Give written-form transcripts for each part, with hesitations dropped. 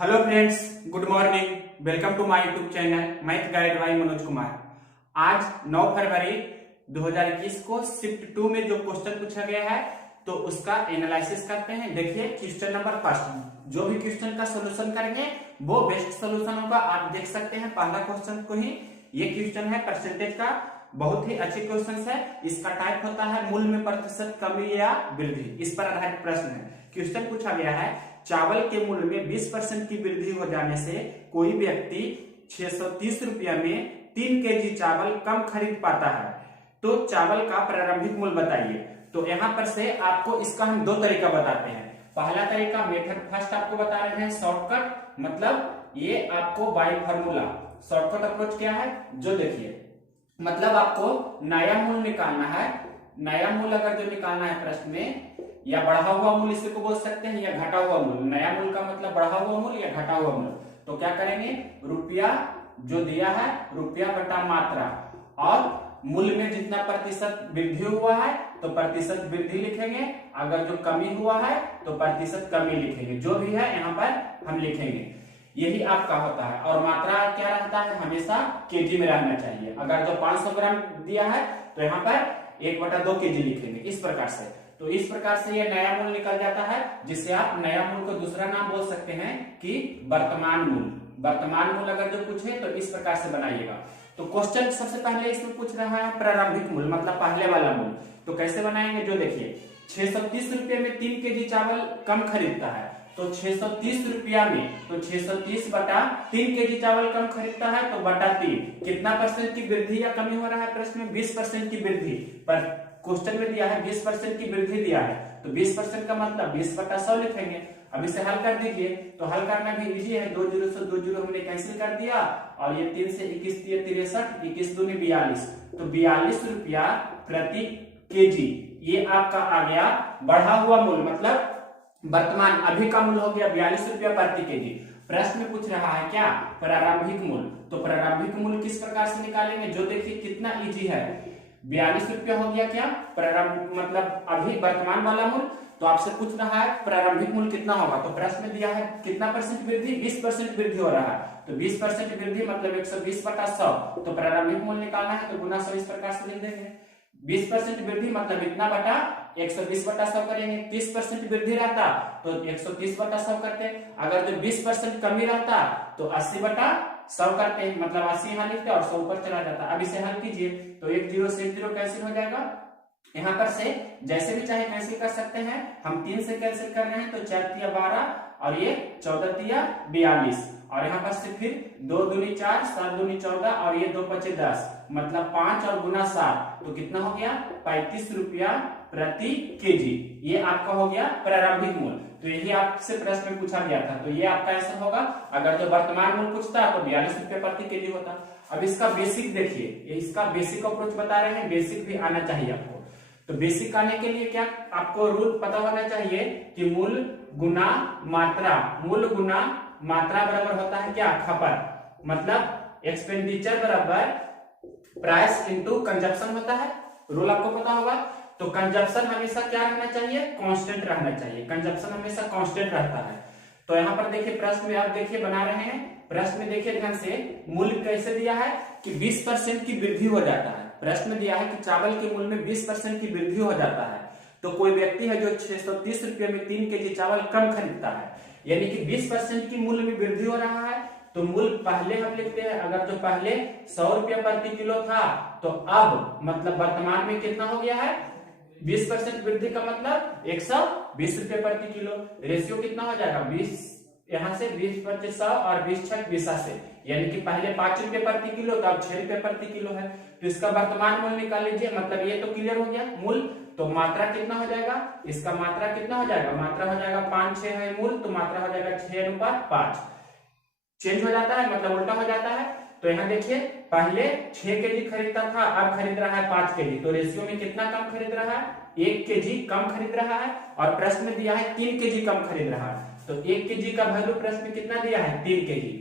Hello friends, good morning. Welcome to my YouTube channel math guide by Manoj Kumar. आज 9 फरवरी 2021 को shift 2 में जो question पूछा गया है तो उसका एनालिसिस करते हैं। देखिए क्वेश्चन नंबर फर्स्ट, जो भी क्वेश्चन का सोल्यूशन करेंगे वो बेस्ट सोल्यूशन होगा। आप देख सकते हैं पहला क्वेश्चन को ही, ये क्वेश्चन है परसेंटेज का, बहुत ही अच्छे क्वेश्चन है। इसका टाइप होता है मूल्य में प्रतिशत कमी या वृद्धि, इस पर आधारित प्रश्न है। क्वेश्चन पूछा गया है चावल के मूल्य में 20% की वृद्धि हो जाने से कोई व्यक्ति 630 रुपया में 3 केजी चावल कम खरीद पाता है, तो चावल का प्रारंभिक मूल्य बताइए। तो यहाँ पर से आपको इसका हम दो तरीका बताते हैं। पहला तरीका मेथड फर्स्ट आपको बता रहे हैं शॉर्टकट, मतलब ये आपको बाय फार्मूला शॉर्टकट अप्रोच क्या है जो देखिए, मतलब आपको नया मूल्य निकालना है। नया मूल्य अगर जो निकालना है प्रश्न में, या बढ़ा हुआ मूल्य इसी को बोल सकते हैं या घटा हुआ मूल्य। नया मूल्य का मतलब बढ़ा हुआ मूल्य या घटा हुआ मूल्य। तो क्या करेंगे, रुपया जो दिया है रुपया बटा मात्रा, और मूल्य में जितना प्रतिशत वृद्धि हुआ है तो प्रतिशत वृद्धि लिखेंगे, अगर जो कमी हुआ है तो प्रतिशत कमी लिखेंगे। जो भी है यहाँ पर हम लिखेंगे, यही आपका होता है। और मात्रा क्या रहता है, हमेशा केजी में रहना चाहिए। अगर जो 500 ग्राम दिया है तो यहाँ पर 1/2 केजी लिखेंगे, इस प्रकार से। तो इस प्रकार से ये नया मूल्य निकल जाता है, जिससे आप नया मूल्य को दूसरा नाम बोल सकते हैं कि वर्तमान मूल्य। वर्तमान मूल्य अगर जो पूछे तो इस प्रकार से बनाइएगा। तो क्वेश्चन सबसे पहले इसमें पूछ रहा है प्रारंभिक मूल्य, मतलब पहले वाला मूल्य। तो कैसे बनाएंगे, जो देखिए 630 रुपये में 3 केजी चावल कम खरीदता है, तो 630 रुपया में, तो 630 बटा 3 केजी चावल कम खरीदता है तो बटा 3। कितना परसेंट की वृद्धि या कमी हो रहा है प्रश्न में, 20% की वृद्धि। पर क्वेश्चन में दिया है 20% की वृद्धि दिया है, तो 20% का मतलब 20/100 लिखेंगे। अब इसे हल कर दीजिए, तो हल करना भी इजी है। 2 जीरो से 2 जीरो हमने कैंसिल कर दिया, और ये 3 से 21 दिए 63, 21 दूनी 42, तो 42 रुपया प्रति केजी ये आपका आ गया बढ़ा हुआ मूल्य, मतलब वर्तमान अभी का मूल्य हो गया 42 रुपया प्रति केजी। प्रश्न में पूछ रहा है क्या, प्रारंभिक मूल्य। तो प्रारंभिक मूल्य किस प्रकार से निकालेंगे, जो देखिए कितना इजी है। 42 रुपया हो गया क्या प्रारंभिक, मतलब अभी वर्तमान वाला मूल्य। तो आपसे पूछ रहा है प्रारंभिक मूल्य कितना होगा, तो प्रश्न में दिया है कितना परसेंट वृद्धि, 20% वृद्धि हो रहा है। तो 20% वृद्धि मतलब 120/100। तो प्रारंभिक मूल्य निकालना है तो गुना 100 इस प्रकार से लिख देंगे। 20% वृद्धि मतलब इतना बटा 120/100 करेंगे। 30% वृद्धि रहता तो 130/100 करते। अगर जो 20% कमी रहता तो 80/100 करते हैं, मतलब 80 यहाँ लिखते और 100 ऊपर चला जाता। अब इसे हल कीजिए, तो 1 जीरो से 1 जीरो कैंसिल हो जाएगा। यहाँ पर से जैसे भी चाहे कैंसिल कर सकते हैं। हम 3 से कैंसिल कर रहे हैं, तो 4 तिया 12 और ये 14 तिया 42, और यहाँ पर से फिर 2 दूनी 4, 7 दूनी 14 और ये 2 पचे 10, मतलब 5 और गुना 7, तो कितना हो गया 35 रुपया प्रति केजी। ये आपका हो गया प्रारंभिक मूल्य। तो यही आपसे प्रश्न में पूछा गया था, तो ये आपका आंसर होगा। अगर जो वर्तमान मूल्य पूछता तो 42 रुपया प्रति केजी होता। अब इसका बेसिक देखिए, इसका बेसिक अप्रोच बता रहे हैं, बेसिक भी आना चाहिए आपको। तो बेसिक आने के लिए क्या आपको रूल पता होना चाहिए कि मूल्य गुना मात्रा, मूल्य गुना मात्रा बराबर होता है क्या, खपत, मतलब एक्सपेंडिचर बराबर प्राइस इनटू कंजप्शन होता है। रूल आपको पता होगा। तो कंजप्शन हमेशा क्या रहना चाहिए, कांस्टेंट रहना चाहिए। कंजप्शन हमेशा कांस्टेंट रहता है। तो यहाँ पर देखिए प्रश्न में आप देखिए बना रहे हैं, प्रश्न में देखिए ध्यान से, मूल्य कैसे दिया है कि 20% की वृद्धि हो जाता है। प्रश्न में दिया है कि चावल के मूल्य में 20% की वृद्धि हो जाता है, तो कोई व्यक्ति है जो 630 रुपये में 3 केजी चावल कम खरीदता है, यानी कि 20% की मूल्य में वृद्धि हो रहा है। तो मूल्य पहले हम लिखते हैं, अगर जो पहले 100 रुपया प्रति किलो था तो अब मतलब वर्तमान में कितना हो गया है, 20% वृद्धि का मतलब 120 रुपये प्रति किलो। रेशियो कितना हो जाएगा, 20 यहाँ से 20/100 और 20/6 से, यानी कि पहले 5 रुपये प्रति किलो तो अब 6 रुपये प्रति किलो है। तो इसका वर्तमान मूल्य निकाल लीजिए, मतलब ये तो क्लियर हो गया मूल्य। तो मात्रा कितना हो जाएगा, इसका मात्रा कितना हो जाएगा, मात्रा हो जाएगा 5 6 है मूल्य, तो मात्रा हो जाएगा 6:5। चेंज हो जाता है, मतलब उल्टा हो जाता है। तो यहाँ देखिए पहले 6 केजी खरीदता था, अब खरीद रहा है 5 केजी। तो रेशियो में कितना कम खरीद रहा है, 1 केजी कम खरीद रहा है। और प्रश्न में दिया है 3 केजी कम खरीद रहा है, तो 1 केजी का वैल्यू प्रश्न में कितना दिया है, 3 केजी।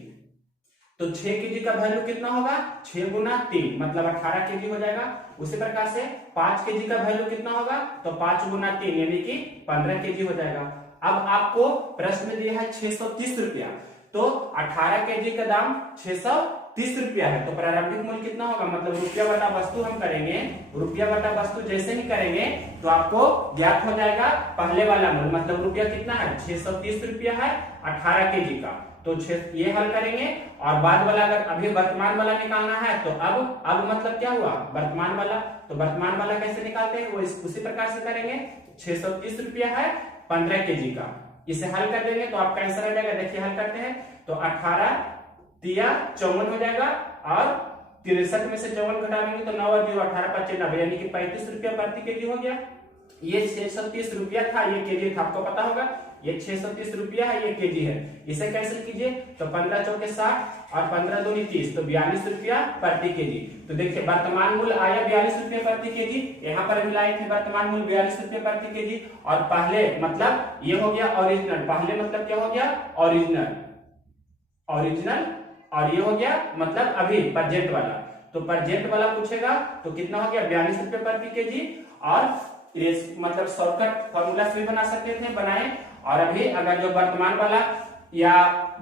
तो 6 केजी का वैल्यू कितना होगा, 6 गुना 3 मतलब 18 केजी हो जाएगा। उसी प्रकार से 5 केजी का वैल्यू कितना होगा, तो 5 गुना 3 यानी कि 15 केजी हो जाएगा। अब आपको प्रश्न में दिया है 630 रुपया, तो 18 केजी का दाम 630 रुपया है। तो प्रारंभिक मूल्य कितना होगा, मतलब रुपया बटा वस्तु हम करेंगे, रुपया बटा वस्तु जैसे ही करेंगे तो आपको ज्ञात हो जाएगा पहले वाला मूल्य, मतलब रुपया कितना है 630 रुपया है 18 केजी का। तो ये हल करेंगे और बाद वाला अगर अभी वर्तमान वाला निकालना है तो अब मतलब क्या हुआ वर्तमान वाला, तो वर्तमान वाला कैसे निकालते हैं वो उसी प्रकार से करेंगे। 630 रुपया है 15 केजी का, इसे हल कर देंगे तो आपका आंसर आ जाएगा। देखिए हल करते हैं तो 18 तिया 54 हो जाएगा और 63 में से 54 घटा देंगे तो 9 और 0 18 25 90 यानी कि 35 रुपया प्रति केजी हो गया। ये 630 रुपया था, ये केजी था, आपको पता होगा ये 630 रुपया है, ये केजी है। इसे कैंसिल कीजिए तो 15 चौके 60 और 15 दूनी 30 तो 42 रुपया प्रति केजी। तो देखिए वर्तमान मूल्य आया 42 रुपया प्रति केजी, यहाँ पर भी लाए थे वर्तमान मूल्य 42 रुपया प्रति केजी और पहले मतलब ये हो गया ओरिजिनल, पहले मतलब क्या हो गया ओरिजिनल और ये हो गया मतलब अभी प्रेजेंट वाला। तो प्रेजेंट वाला पूछेगा तो कितना हो गया 42 रुपये प्रति केजी और मतलब शॉर्टकट फॉर्मूला से भी बना सकते थे, बनाए। और अभी अगर जो वर्तमान वाला या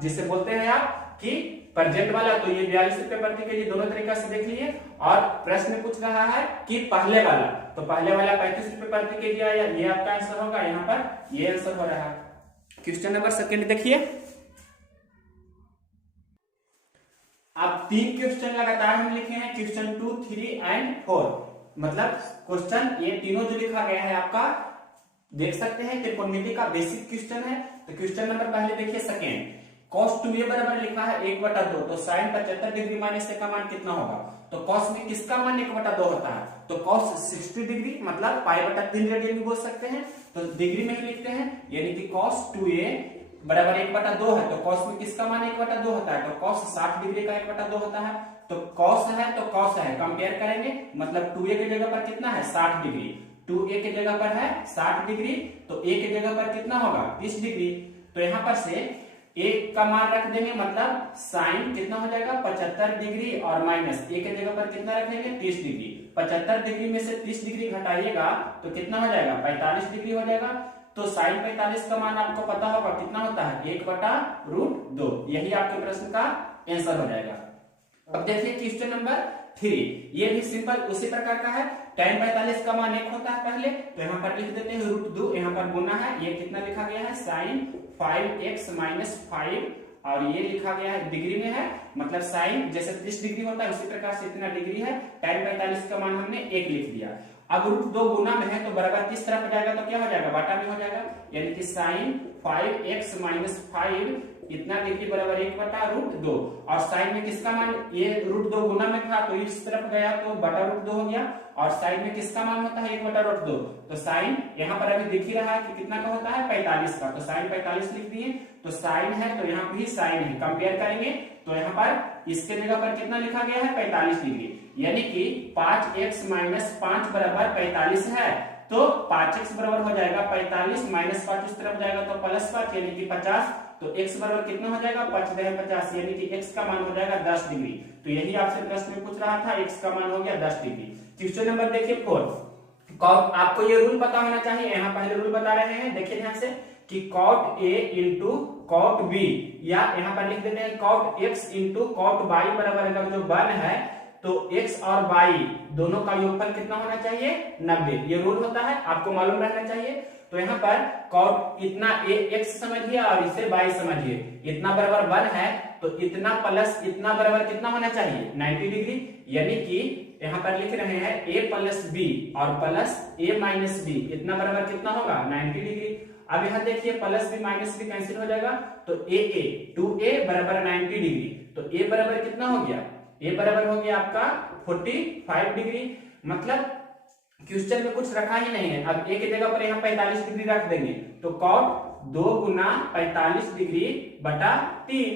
जिसे बोलते हैं आप कि प्रेजेंट वाला तो ये 42 रुपये प्रति केजी दोनों तरीका से देख लिए। और प्रश्न पूछ रहा है कि पहले वाला, तो पहले वाला 35 रुपये प्रति केजी आया, ये आपका आंसर होगा, यहाँ पर ये आंसर हो रहा है। क्वेश्चन नंबर सेकंड देखिए, अब 3 क्वेश्चन लगातार हम लिखे हैं, क्वेश्चन 2, 3 एंड 4, मतलब क्वेश्चन ये तीनों जो लिखा गया है आपका देख सकते हैं त्रिकोणमिति का बेसिक क्वेश्चन है। तो क्वेश्चन नंबर पहले देखिए सेकेंड, cos 2a बराबर लिखा है 1/2, तो sin 75 डिग्री माइनस का मान कितना होगा। तो cos में किसका मान 1/2 होता है, तो cos 60 डिग्री मतलब π/3 रेडियन भी बोल सकते हैं, तो डिग्री में ही लिखते हैं, यानी कि cos 2a बराबर 1/2 है। तो cos में किसका मान 1/2 होता है, तो cos 60 डिग्री का 1/2 होता है। तो cos है तो cos है, कंपेयर करेंगे, मतलब 2a की जगह पर कितना है 60 डिग्री, 2a की जगह पर है 60 डिग्री, तो a की जगह पर कितना होगा 30 डिग्री। तो यहाँ पर से a का मान रख देंगे, मतलब साइन कितना हो जाएगा 75 डिग्री और माइनस a की जगह पर कितना रखेंगे 30 डिग्री। 75 डिग्री में से 30 डिग्री घटाइएगा तो कितना हो जाएगा 45 डिग्री हो जाएगा। तो साइन 45 का मान आपको पता होगा कितना होता है 1/√2, यही आपके प्रश्न का आंसर हो जाएगा। अब देखिए क्वेश्चन नंबर 3, ये भी सिंपल उसी प्रकार का है। tan 45 का मान 1 होता है पहले, तो यहाँ पर लिख देते हैं √2, यहाँ पर गुना है, ये कितना लिखा गया है sin 5x - 5 और ये लिखा गया है डिग्री में है, मतलब साइन जैसे 30 डिग्री होता है उसी प्रकार से इतना डिग्री है। tan 45 का मान हमने 1 लिख दिया। अब √2 गुना में है तो बराबर किस तरफ जाएगा, तो क्या हो जाएगा बाटा में हो जाएगा, यानी कि sin 5x - 5 इतना डिग्री बराबर 1/√2 और साइन में किसका मान ये √2 गुना में था तो इस तरफ गया तो बटा√2 हो गया और साइन में किसका मान होता है 1/√2। तो साइन यहाँ पर अभी दिख ही रहा है कि कितना का होता है 45 का, तो साइन 45 लिख दिए। तो साइन है तो यहाँ भी साइन है, कंपेयर करेंगे तो यहाँ पर इसके जगह पर कितना लिखा गया है 45 डिग्री, यानी कि 5x - 5 बराबर 45 है। तो 5x बराबर हो जाएगा 45 -5 इस तरफ जाएगा तो +5 यानी कि 50। तो x बराबर कितना हो जाएगा 5×50 यानी कि x का मान हो जाएगा 10 डिग्री। तो यही आपसे प्रश्न में पूछ रहा था, x का मान हो गया 10 डिग्री। क्वेश्चन नंबर देखिए 4, आपको ये रूल पता होना चाहिए, यहाँ पहले रूल बता रहे हैं, देखिए ध्यान से कि cot a into cot b, या यहाँ पर लिख देते हैं cot x into cot y बराबर अगर जो 1 है तो x और y दोनों का योगफल कितना होना चाहिए 90। ये रूल होता है, आपको मालूम रहना चाहिए। तो यहाँ पर cot इतना x समझिए और इसे y समझिए, इतना बराबर 1 है तो इतना प्लस इतना बराबर कितना होना चाहिए 90 डिग्री, यानी कि यहाँ पर लिख रहे हैं a + b और प्लस a - b इतना बराबर कितना होगा 90 डिग्री। अब यहाँ देखिए plus b minus b cancel हो जाएगा तो a 2a बराबर 90 डिग्री। तो a बराबर कितना हो गया, a बराबर हो गया आपका 45 डिग्री। मतलब क्वेश्चन में कुछ रखा ही नहीं है। अब a की जगह पर यहाँ 45 डिग्री रख देंगे तो cot 2 गुना 45 डिग्री बटा 3,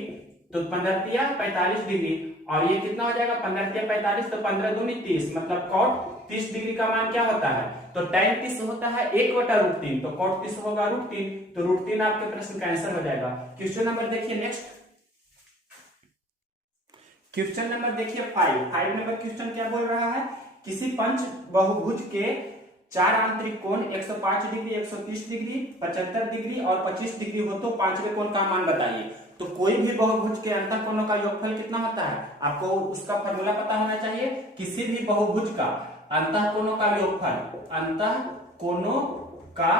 तो 15 45 डिग्री और ये कितना हो जाएगा 15 45 तो 15 दूनी 30, मतलब cot 30 डिग्री का मान क्या होता है, तो tan 30 होता है 1/√3, तो cot 30 होगा √3, तो √3 आपके प्रश्न का आंसर हो जाएगा। क्वेश्चन नंबर देखिए नेक्स्ट, क्वेश्चन नंबर देखिए 5 नंबर क्वेश्चन क्या बोल रहा है, किसी पंच बहुभुज के 4 आंतरिक कोण 105 डिग्री 130 डिग्री 75 डिग्री और 25 डिग्री हो तो 5वें कोण का मान बताइए। तो कोई भी बहुभुज के अंतः कोणों का योगफल कितना होता है, आपको उसका फॉर्मूला पता होना चाहिए। किसी भी बहुभुज का अंतः कोणों का योगफल, अंतः कोणों का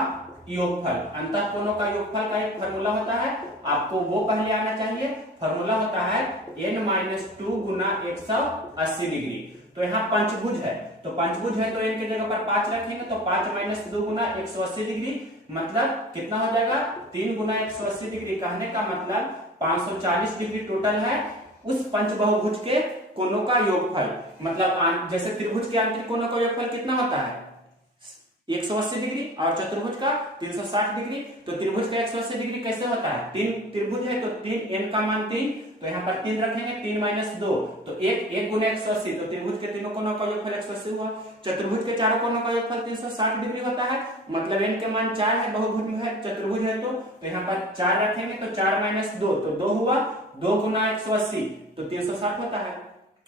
योगफल, अंतः कोणों का योगफल का एक फॉर्मूला होता है, आपको वो पहले आना चाहिए। फॉर्मूला होता है n-2 गुना 180 डिग्री। तो यहाँ पंचभुज है, तो पंचभुज है तो n के जगह पर 5 रखेंगे, तो 5 - 2 गुना 180 डिग्री, मतलब कितना हो जाएगा 3 गुना 180 डिग्री। कहने का मतलब 540 डिग्री टोटल है उस पंचबहुभुज के कोणों का योगफल। मतलब जैसे त्रिभुज के आंतरिक कोणों का योगफल कितना होता है 180 डिग्री और चतुर्भुज का 360 डिग्री। तो त्रिभुज का 180 डिग्री कैसे होता है, 3 त्रिभुज है तो 3, n का मान 3, तो यहाँ पर 3 रखेंगे, 3 - 2 तो 1 गुना 180, तो त्रिभुज के तीनों कोणों का योगफल 180 हुआ। चतुर्भुज के चारों कोणों का योगफल 360 डिग्री होता है, मतलब n के मान 4 है, बहुभुज है, चतुर्भुज है, तो यहाँ पर 4 रखेंगे, तो 4 - 2 तो 2 हुआ, 2 गुना 180 तो 360 होता है।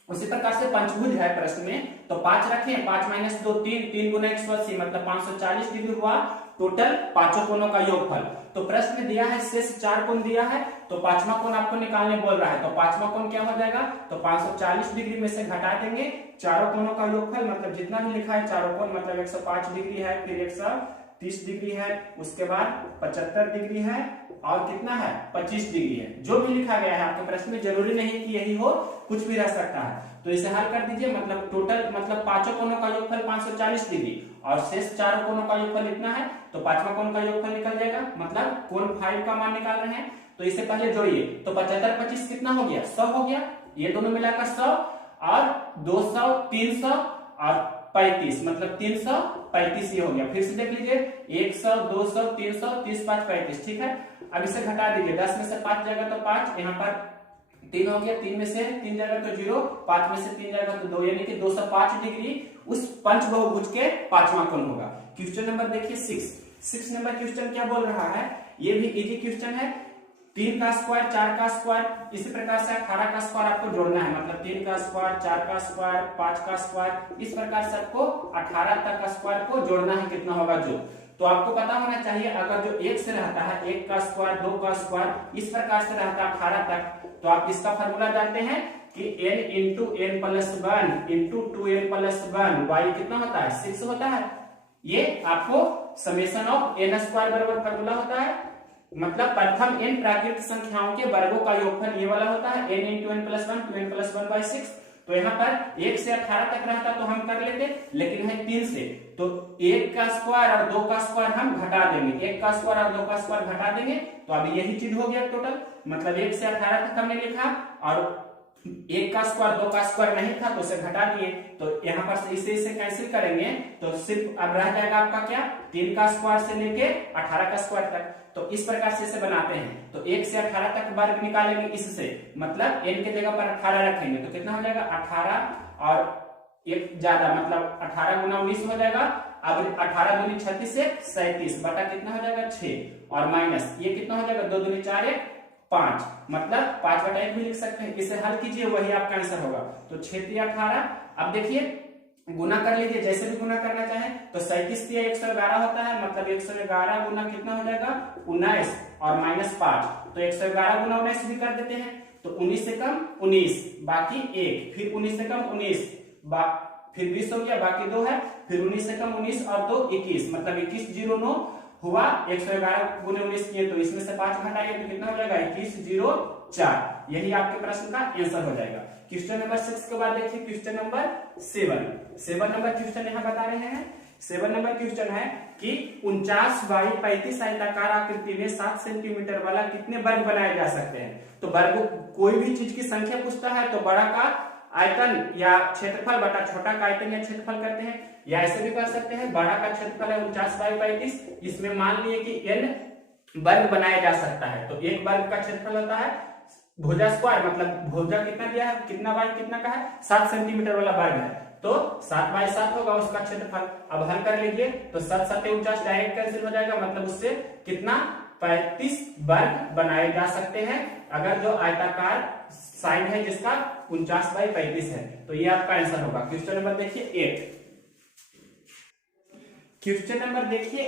उसी प्रकार से पंचभुज है प्रश्न में, तो 5 रखें, 5 - 2 3, 3 गुना 180 मतलब 540 डिग्री हुआ टोटल पांचों कोणों का योगफल। तो प्रश्न में दिया है शेष 4 कोण दिया है, तो पांचवा कोण आपको निकालने बोल रहा है, तो पांचवा कोण क्या हो जाएगा, तो 540 डिग्री में से घटा देंगे चारों कोणों का योगफल, मतलब जितना भी लिखा है चारों कोण, मतलब 105 डिग्री है, फिर 130 डिग्री है, उसके बाद 75 डिग्री है और कितना है 25 डिग्री है। जो भी लिखा गया है आपके प्रश्न में, जरूरी नहीं कि यही हो, कुछ भी रह सकता है। तो इसे हल कर दीजिए, मतलब टोटल मतलब पांचों कोणों का योगफल 540 डिग्री और शेष चारों कोणों का योगफल इतना है, तो पांचवा कोण का योगफल निकल जाएगा, मतलब कोण 5 का मान निकाल रहे हैं। तो इसे पहले जोड़िए, तो 75 25 कितना हो गया 100 हो गया, ये दोनों मिलाकर 100 और 200 300 और 35 मतलब 335 ये हो गया। फिर से देख लीजिए 100 200 300 30 5 35, ठीक है। अब इसे घटा दीजिए, 10 में से 5 जाएगा तो 5, यहाँ पर 3 हो गया, 3 में से 3 जाएगा तो 0, 5 में से 3 जाएगा तो 2, यानी कि 205 डिग्री उस पंचबहुभुज के पांचवा कोण होगा। क्वेश्चन नंबर देखिए 6 नंबर क्वेश्चन क्या बोल रहा है, ये भी इजी क्वेश्चन है। 3 का स्क्वायर 4 का स्क्वायर, इसी प्रकार से 18 का स्क्वायर आपको जोड़ना है, मतलब 3 का स्क्वायर 4 का स्क्वायर 5 का स्क्वायर, इस प्रकार से आपको 18 तक का स्क्वायर को जोड़ना है, कितना होगा जो। तो आपको पता होना चाहिए, अगर जो 1 से रहता है 1 का स्क्वायर 2 का स्क्वायर, इस प्रकार से रहता है 18 तक, तो आप इसका फॉर्मूला जानते हैं कि n into n plus 1 into 2n plus 1 y कितना होता है 6 होता है। ये आपको समेशन ऑफ n स्क्वायर बराबर फॉर्मूला होता है, मतलब प्रथम n प्राकृतिक संख्याओं के वर्गों का योगफल ये वाला होता है, n into n plus 1 2n plus 1 by 6। तो यहाँ पर 1 से 18 तक रहता तो हम कर लेते, लेकिन है 3 से, तो 1 का स्क्वायर और 2 का स्क्वायर हम घटा देंगे, 1 का स्क्वायर और 2 का स्क्वायर घटा देंगे, तो अभी यही चीज हो गया टोटल, मतलब 1 से 18 तक हमने लिखा और 1 का स्क्वायर 2 का स्क्वायर नहीं था तो उसे घटा दिए। तो यहाँ पर इसे कैंसिल करेंगे तो सिर्फ अब रह जाएगा आपका क्या 3 का स्क्वायर से लेके 18 का स्क्वायर तक। तो इस प्रकार से इसे बनाते हैं, तो 1 से 18 तक वर्ग निकालेंगे इससे, मतलब n के जगह पर 18 रखेंगे तो कितना हो जाएगा 18 और एक ज्यादा मतलब 18 गुना 19 हो जाएगा। अब 18 दूनी 36 से 37 बटा कितना हो जाएगा 6 और माइनस ये कितना हो जाएगा 2 दूनी 4 1 5, मतलब 5/1 भी लिख सकते हैं। इसे हल कीजिए वही आपका आंसर होगा। तो 6 3 18, अब देखिए गुना कर लीजिए, जैसे भी गुना करना चाहे तो 37 3 111 होता है, मतलब 111 गुना कितना हो जाएगा 19 और माइनस 5, तो 111 गुना 19 भी कर देते हैं, तो 19 से कम 19 बाकी 1, फिर 19 से कम 19 फिर 20 हो गया बाकी 2 है, फिर 19 से कम 19 और 2 21, मतलब 21 0 9 हुआ। 111 गुने 19 किए तो इसमें से 5 घटाइए तो कितना हो जाएगा 21 0 4, यही आपके प्रश्न का आंसर हो जाएगा। क्वेश्चन नंबर 6 के बाद देखिए क्वेश्चन नंबर 7 नंबर क्वेश्चन यहाँ बता रहे हैं। 7 नंबर क्वेश्चन है कि 49 बाई 35 आयताकार आकृति में 7 सेंटीमीटर वाला कितने वर्ग बनाए जा सकते हैं। तो वर्ग कोई भी चीज की संख्या पूछता है तो बड़ा का आयतन या क्षेत्रफल बटा छोटा का आयतन या क्षेत्रफल करते हैं, या ऐसे भी कर सकते हैं बड़ा का क्षेत्रफल है 49 बाई 35, इसमें मान लिए कि n वर्ग बनाया जा सकता है, तो एक वर्ग का क्षेत्रफल होता है भुजा स्क्वायर, मतलब भुजा कितना दिया है कितना बाई कितना का है 7 सेंटीमीटर वाला वर्ग है, तो 7 बाई 7 होगा उसका क्षेत्रफल। अब हल कर लीजिए तो 7 7 49 डायरेक्ट कैंसिल हो जाएगा, मतलब उससे कितना 35 वर्ग बनाए जा सकते हैं अगर जो आयताकार साइड है जिसका 49 बाई 35 है। तो ये आपका आंसर होगा। क्वेश्चन नंबर देखिए 8। क्वेश्चन नंबर देखिए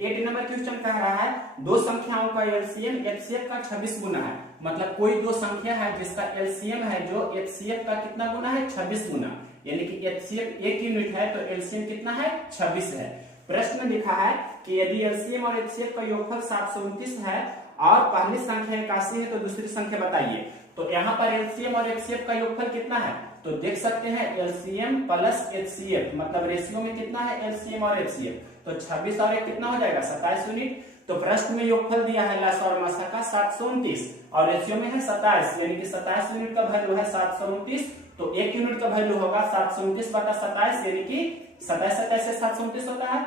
8 नंबर क्वेश्चन कह रहा है दो संख्याओं का एलसीएम एचसीएफ का 26 गुना है। मतलब कोई दो संख्या है जिसका एलसीएम है जो एचसीएफ का कितना गुना है 26 गुना, यानी कि एचसीएफ 1 यूनिट है तो एलसीएम कितना है 26 है। प्रश्न में लिखा है कि यदि एलसीएम और एचसीएफ का योगफल 729 है और पहली संख्या 81 है तो दूसरी संख्या बताइए। तो यहाँ पर एलसीएम और एचसीएफ का योगफल कितना है, तो देख सकते हैं एलसीएम प्लस एचसीएफ, मतलब रेशियो में कितना है एलसीएम और एचसीएफ, तो 26 और 1 कितना हो जाएगा 27 यूनिट। तो प्रश्न में योगफल दिया है लसा और मसा का 729 और रेशियो में है 27, यानी कि 27 यूनिट का वैल्यू है 729, तो 1 यूनिट का वैल्यू होगा 729/27, यानी कि 27 से 729 होता है।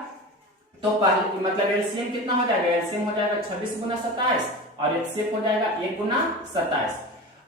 तो पहले मतलब एलसीएम कितना हो जाएगा, एलसीएम हो जाएगा 26 गुना 27 और एचसीएफ हो जाएगा 1 गुना 27।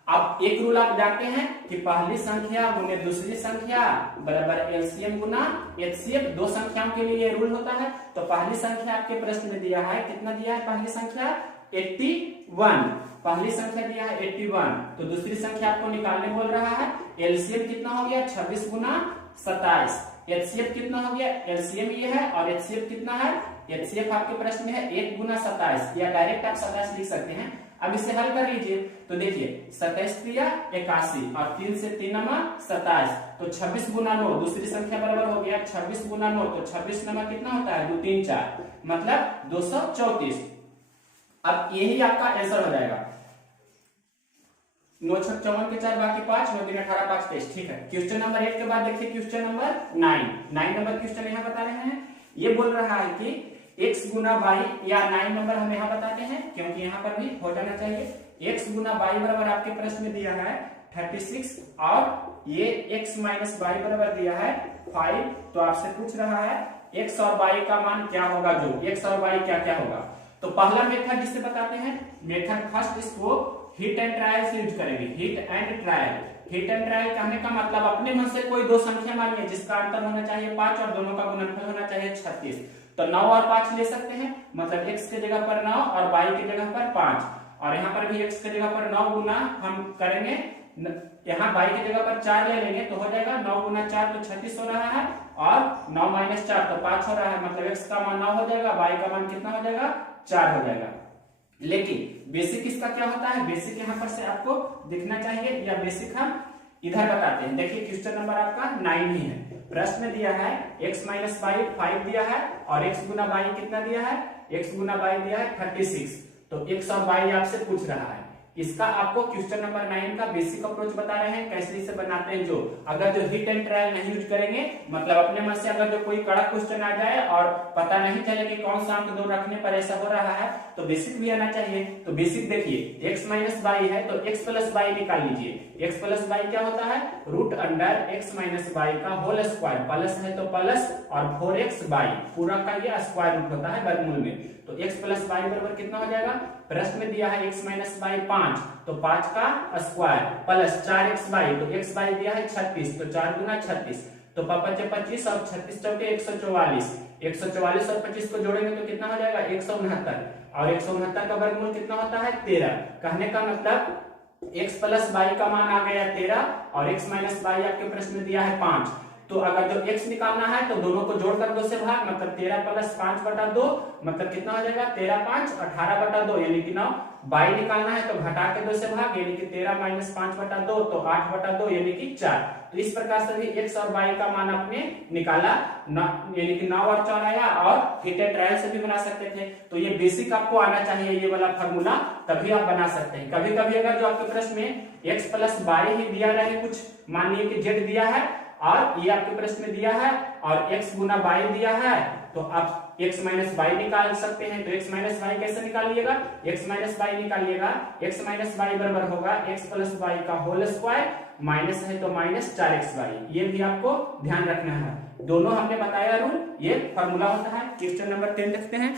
अब एक रूल आप जानते हैं कि पहली संख्या गुने दूसरी संख्या बराबर एलसीएम गुना एचसीएफ, दो संख्याओं के लिए ये रूल होता है। तो पहली संख्या आपके प्रश्न में दिया है, कितना दिया है पहली संख्या 81, पहली संख्या दिया है 81, तो दूसरी संख्या आपको निकालने बोल रहा है। एलसीएम कितना हो गया 26 गुना 27, एचसीएफ कितना हो गया, एलसीएम ये है और एचसीएफ कितना है, एचसीएफ आपके प्रश्न में है 1 गुना 27, या डायरेक्ट आप 27 लिख सकते हैं। अब इसे हल कर लीजिए तो देखिए 27 3 81 और 3 से 3 27, तो 26 गुना 9 दूसरी संख्या बराबर हो गया 26 गुना 9, तो 26 कितना होता है 2 3 4, मतलब 234। अब यही आपका आंसर हो जाएगा। 9 6 54 के 4 बाकी 5, 9 3 18 5 23। ठीक है, क्वेश्चन नंबर 8 के बाद देखिए क्वेश्चन नंबर 9 नंबर क्वेश्चन यहाँ बता रहे हैं। ये बोल रहा है कि x गुना वाई, या 9 नंबर हम यहाँ बताते हैं क्योंकि यहाँ पर भी हो जाना चाहिए। x गुना वाई बराबर आपके प्रश्न में दिया है 36 और ये x माइनस वाई बराबर दिया है 5। तो आपसे पूछ रहा है x और y का मान क्या होगा, जो x और y क्या क्या होगा। तो पहला मेथड जिसे बताते हैं मेथड फर्स्ट, इसको हिट एंड ट्रायल से यूज करेंगे। Hit and trial, hit and trial कहने का मतलब अपने मन से कोई दो संख्या मानिए जिसका अंतर होना चाहिए 5 और दोनों का गुणनफल होना चाहिए 36। तो 9 और 5 ले सकते हैं, मतलब x के जगह पर 9 और y के जगह पर 5, और यहाँ पर भी x के जगह पर 9 गुना हम करेंगे, यहाँ y के जगह पर 4 ले लेंगे तो हो जाएगा 9 गुना 4 तो 36 हो रहा है, और 9 माइनस 4 तो 5 हो रहा है, मतलब x का मान 9 हो जाएगा, y का मान कितना हो जाएगा 4 हो जाएगा। लेकिन बेसिक इसका क्या होता है, बेसिक यहाँ पर से आपको दिखना चाहिए, या बेसिक हम इधर बताते हैं। देखिए क्वेश्चन नंबर आपका 9 ही है। प्रश्न में दिया है x माइनस वाई 5 दिया है और x गुना वाई कितना दिया है, x गुना वाई दिया है 36, तो x और y आपसे पूछ रहा है। इसका आपको क्वेश्चन नंबर 9 का बेसिक अप्रोच बता रहे हैं, कैसे इसे बनाते हैं। जो अगर जो हिट एंड ट्रायल नहीं यूज करेंगे, मतलब अपने मन से अगर जो कोई कड़ा क्वेश्चन आ जाए और पता नहीं चले कि कौन सा अंक दो रखने पर ऐसा हो रहा है, तो बेसिक भी आना चाहिए। तो बेसिक देखिए x माइनस वाई है तो x प्लस वाई निकाल लीजिए। x प्लस वाई क्या होता है, root under x minus y का होल स्क्वायर, प्लस है तो प्लस और 4x वाई पूरा का ये स्क्वायर रूट होता है वर्गमूल में। तो x प्लस वाई बराबर कितना हो जाएगा, प्रश्न में दिया है x माइनस वाई 5, तो 5 का स्क्वायर प्लस 4x वाई, तो x वाई दिया है 36, तो 4 गुना 36, तो 5 25 और 36 चौके 144, 144 और 25 को जोड़ेंगे तो कितना हो जाएगा 169, और 169 का वर्गमूल कितना होता है 13। कहने का मतलब x प्लस वाई का मान आ गया 13 और x माइनस वाई आपके प्रश्न में दिया है 5। तो अगर जो x निकालना है तो दोनों को जोड़कर 2 से भाग, मतलब 13 प्लस 5/2, मतलब कितना हो जाएगा 13 5 18/2, यानी कि 9। y निकालना है तो घटा के 2 से भाग, यानी कि 13 माइनस 5/2 तो 8/2, यानी कि 4। तो इस प्रकार से भी x और y का मान आपने निकाला, यानी कि 9 और 4 आया, और हिट एंड ट्रायल से भी बना सकते थे। तो ये बेसिक आपको आना चाहिए, ये वाला फॉर्मूला, तभी आप बना सकते हैं। कभी कभी अगर जो आपके प्रश्न में x प्लस वाई ही दिया रहे, कुछ मानिए कि z दिया है और ये आपके प्रश्न में दिया है और x गुना वाई दिया है, तो आप x माइनस वाई निकाल सकते हैं। तो x माइनस वाई कैसे निकालिएगा, x माइनस वाई निकालिएगा, x माइनस वाई बराबर होगा x प्लस वाई का होल स्क्वायर, माइनस है तो माइनस 4x वाई। ये भी आपको ध्यान रखना है, दोनों हमने बताया रूल, ये फॉर्मूला होता है। क्वेश्चन नंबर 10 देखते हैं।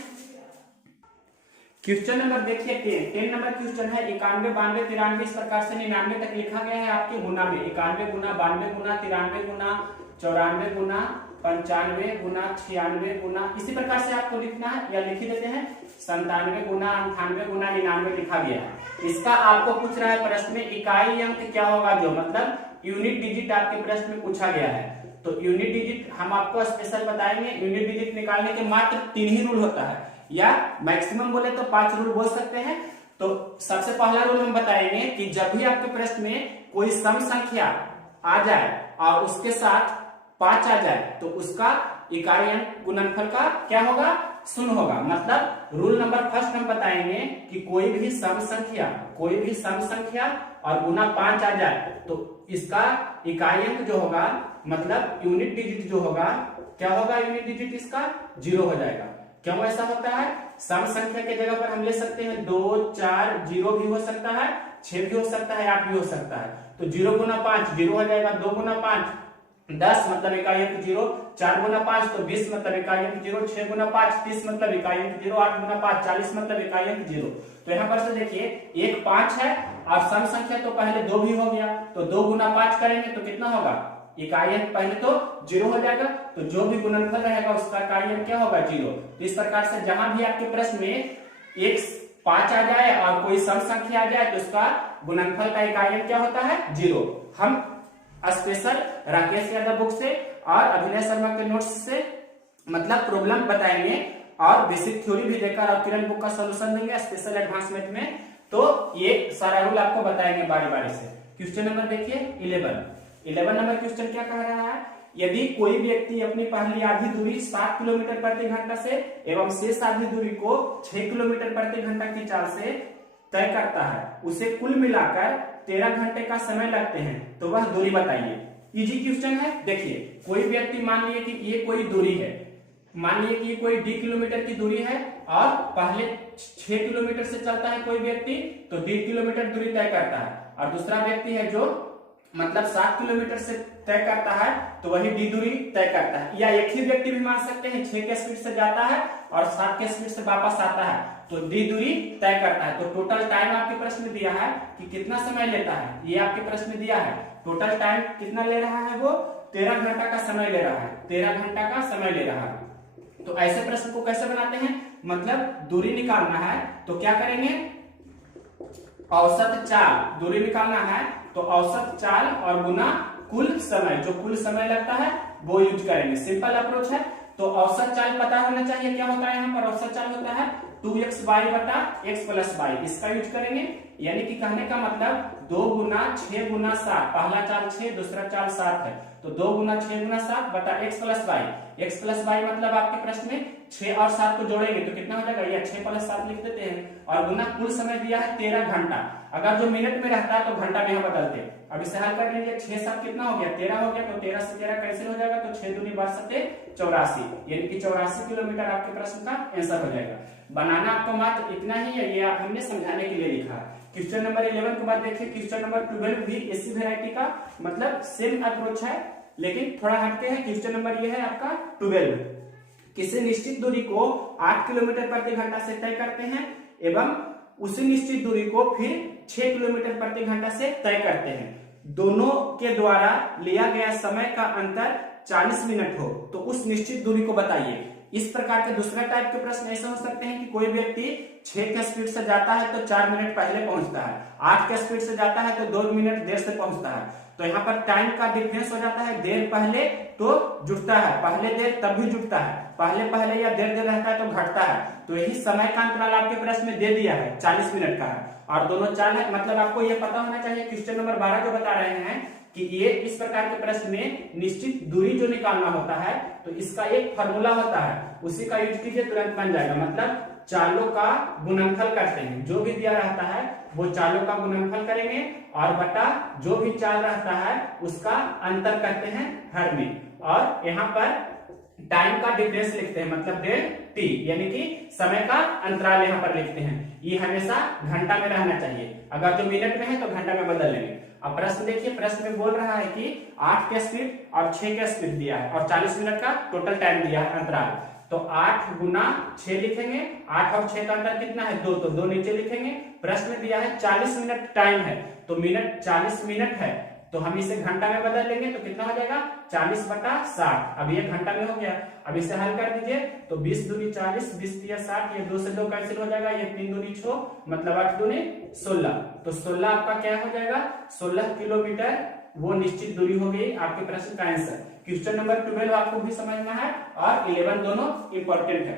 क्वेश्चन नंबर देखिए 10 नंबर क्वेश्चन है 91 92 93, इस प्रकार से 99 तक लिखा गया है आपके गुना में। 91 गुना 92 गुना 93 गुना 94 गुना 95 गुना 96 गुना, इसी प्रकार से आपको लिखना है, या लिख ही देते हैं 97 गुना 98 गुना 99 लिखा गया है। इसका आपको पूछ रहा है प्रश्न में इकाई अंक क्या होगा, जो मतलब यूनिट डिजिट आपके प्रश्न में पूछा गया है। तो यूनिट डिजिट हम आपको स्पेशल बताएंगे। यूनिट डिजिट निकालने के मात्र 3 ही रूल होता है, या मैक्सिमम बोले तो 5 रूल बोल सकते हैं। तो सबसे पहला रूल हम बताएंगे कि जब भी आपके प्रश्न में कोई सम संख्या आ जाए और उसके साथ 5 आ जाए तो उसका इकाई अंक गुणनफल का क्या होगा, 0 होगा। मतलब रूल नंबर फर्स्ट हम बताएंगे कि कोई भी सम संख्या और गुना 5 आ जाए तो इसका इकाई अंक जो होगा, मतलब यूनिट डिजिट जो होगा, क्या होगा, यूनिट डिजिट इसका 0 हो जाएगा। क्यों ऐसा होता है? सम संख्या के जगह पर हम ले सकते हैं 2, 4, 0 भी हो सकता है, 6 भी हो सकता है, 8 भी हो सकता है। तो 0 गुना 5 0 हो जाएगा, 2 गुना 5 10 मतलब इकाई अंक 0, 4 गुना 5 तो 20 मतलब इकाई अंक 0, 6 गुना 5 30 मतलब इकाई अंक 0, 8 गुना 5 40 मतलब इकाई अंक 0। तो यहाँ पर से देखिए एक 5 है और सम संख्या तो पहले 2 भी हो गया, तो 2 गुना 5 करेंगे तो कितना होगा, इकाई अंक पहले तो 0 हो जाएगा, तो जो भी गुणनफल रहेगा उसका इकाई अंक क्या होगा, 0। तो इस प्रकार से जहां भी आपके प्रश्न में एक 5 आ जाए और कोई सम संख्या आ जाए तो उसका गुणनफल का इकाई अंक क्या होता है, 0। हम स्पेशल राकेश यादव बुक से और अभिनय शर्मा के नोट्स से मतलब प्रॉब्लम बताएंगे और बेसिक थ्योरी भी देकर और किरण बुक का सॉल्यूशन देंगे स्पेशल एडवांस मैथ में। तो ये सारा रूल आपको बताएंगे बारी बारी से। क्वेश्चन नंबर देखिए 11 नंबर क्वेश्चन क्या कह रहा है, यदि कोई व्यक्ति अपनी पहली आधी दूरी 7 किलोमीटर प्रति घंटा से एवं शेष आधी दूरी को 6 किलोमीटर प्रति घंटा की चाल से तय करता है, उसे कुल मिलाकर 13 घंटे का समय लगते हैं, तो वह दूरी बताइए। इजी क्वेश्चन है। देखिए कोई व्यक्ति मान लिए कि ये कोई दूरी है, मान लिए कि ये कोई d किलोमीटर की दूरी है और पहले 6 किलोमीटर से चलता है कोई व्यक्ति तो d किलोमीटर दूरी तय करता है, और दूसरा व्यक्ति है जो मतलब 7 किलोमीटर से तय करता है तो वही डी दूरी तय करता है। या एक ही व्यक्ति भी मान सकते हैं 6 के स्पीड से जाता है और 7 के स्पीड से वापस आता है तो डी दूरी तय करता है। तो टोटल टाइम आपके प्रश्न में दिया है कि कितना समय लेता है, ये आपके प्रश्न में दिया है। टोटल टाइम कितना ले रहा है, वो 13 घंटा का समय ले रहा है, 13 घंटा का समय ले रहा है। तो ऐसे प्रश्न को कैसे बनाते हैं, मतलब दूरी निकालना है तो क्या करेंगे, औसत चाल, दूरी निकालना है तो औसत चाल और गुना कुल समय, जो कुल समय लगता है वो यूज करेंगे। सिंपल अप्रोच है। तो औसत चाल पता होना चाहिए, क्या होता है यहाँ पर औसत चाल होता है 2x y बटा x प्लस y, इसका यूज करेंगे। यानी कि कहने का मतलब 2 गुना 6 गुना 7, पहला चाल 6 दूसरा चाल 7 है, तो 2 गुना 6 गुना 7 बटा x plus y। x plus y मतलब आपके प्रश्न में 6 और 7 को जोड़ेंगे तो कितना हो जाएगा, या 6 प्लस 7 लिख देते हैं, और गुना कुल समय दिया है 13 घंटा। अगर जो मिनट में रहता है तो घंटा में यहाँ बदलते हैं। अब इसे हल कर लीजिए, 6 7 कितना हो गया, 13 हो गया, तो 13 से 13 कैंसिल हो जाएगा, तो 6 दूनी 12 84, यानी कि 84 किलोमीटर आपके प्रश्न का आंसर हो जाएगा। बनाना आपको मात्र इतना ही है, ये हमने समझाने के लिए लिखा है। क्वेश्चन नंबर 11 के बाद देखिए क्वेश्चन नंबर 12 भी इसी वेराइटी का मतलब सेम अप्रोच है लेकिन थोड़ा हटके है। क्वेश्चन नंबर ये है आपका 12, किसी निश्चित दूरी को 8 किलोमीटर प्रति घंटा से तय करते हैं एवं उसी निश्चित दूरी को फिर 6 किलोमीटर प्रति घंटा से तय करते हैं, दोनों के द्वारा लिया गया समय का अंतर 40 मिनट हो तो उस निश्चित दूरी को बताइए। इस प्रकार के दूसरा टाइप के प्रश्न ऐसे हो सकते हैं कि कोई व्यक्ति 6 के स्पीड से जाता है तो 4 मिनट पहले पहुंचता है, 8 के स्पीड से जाता है तो 2 मिनट देर से पहुंचता है। तो यहाँ पर टाइम का डिफरेंस हो जाता है, देर पहले तो जुटता है, पहले देर तब भी जुटता है, पहले या देर रहता है तो घटता है। तो यही समय का अंतराल आपके प्रश्न में दे दिया है, 40 मिनट का है, और दोनों चाल है। मतलब आपको ये पता होना चाहिए, क्वेश्चन नंबर 12 जो बता रहे हैं कि ये इस प्रकार के प्रश्न में निश्चित दूरी जो निकालना होता है तो इसका एक फॉर्मूला होता है, उसी का यूज कीजिए तुरंत बन जाएगा। मतलब चालों का गुणनफल करते हैं, जो भी दिया रहता है वो चालों का गुणनफल करेंगे और बटा जो भी चाल रहता है उसका अंतर करते हैं हर में, और यहाँ पर टाइम का डिफरेंस लिखते हैं, मतलब डेल टी, यानी कि समय का अंतराल यहाँ पर लिखते हैं। ये हमेशा घंटा में रहना चाहिए, अगर जो मिनट में है तो घंटा में बदल लेंगे। अब प्रश्न देखिए, प्रश्न में बोल रहा है कि 8 के स्पीड और 6 के स्पीड दिया है और 40 मिनट का टोटल टाइम दिया है अंतराल। तो 8 गुना 6 लिखेंगे, 8 और 6 का अंतर कितना है 2, तो 2 नीचे लिखेंगे। प्रश्न में दिया है 40 मिनट टाइम है तो मिनट 40 मिनट है तो हम इसे घंटा में बदल लेंगे तो कितना हो जाएगा 40 बटा 60। अब ये घंटा में हो गया, अब इसे हल कर दीजिए तो 20 दूनी 40, 20 दिया 60, ये 2 से 2 कैंसिल हो जाएगा, ये 3 दूनी 6 मतलब 8 दूनी 16, तो 16 आपका क्या हो जाएगा 16 किलोमीटर वो निश्चित दूरी हो गई आपके प्रश्न का आंसर। क्वेश्चन नंबर 12 आपको भी समझना है और 11 दोनों इंपॉर्टेंट है।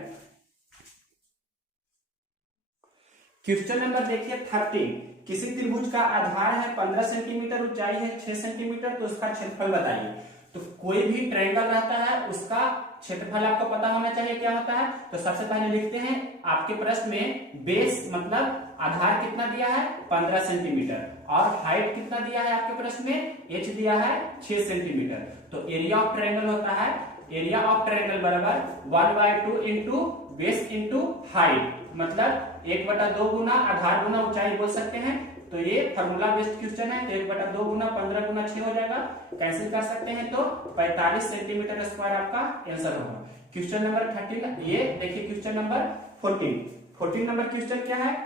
क्वेश्चन नंबर देखिए 13, किसी त्रिभुज का आधार है 15 सेंटीमीटर, ऊंचाई है 6 सेंटीमीटर, तो उसका क्षेत्रफल बताइए। तो कोई भी ट्रायंगल रहता है उसका क्षेत्रफल आपको पता होना चाहिए क्या होता है। तो सबसे पहले लिखते हैं आपके प्रश्न में बेस मतलब आधार कितना दिया है 15 सेंटीमीटर और हाइट कितना दिया है आपके प्रश्न में एच दिया है 6 सेंटीमीटर। तो एरिया ऑफ ट्रायंगल होता है, एरिया ऑफ ट्रायंगल बराबर 1/2 इंटू बेस इंटू हाइट, मतलब 1/2 गुना आधार गुना ऊंचाई बोल सकते हैं। तो ये फार्मूला बेस्ड क्वेश्चन है, तो 1/2 गुना 15 गुना 6 हो जाएगा, कैंसिल कर सकते हैं तो 45 सेंटीमीटर स्क्वायर आपका आंसर होगा। क्वेश्चन नंबर 13 ये देखिए, क्वेश्चन नंबर 14 नंबर क्वेश्चन क्या है,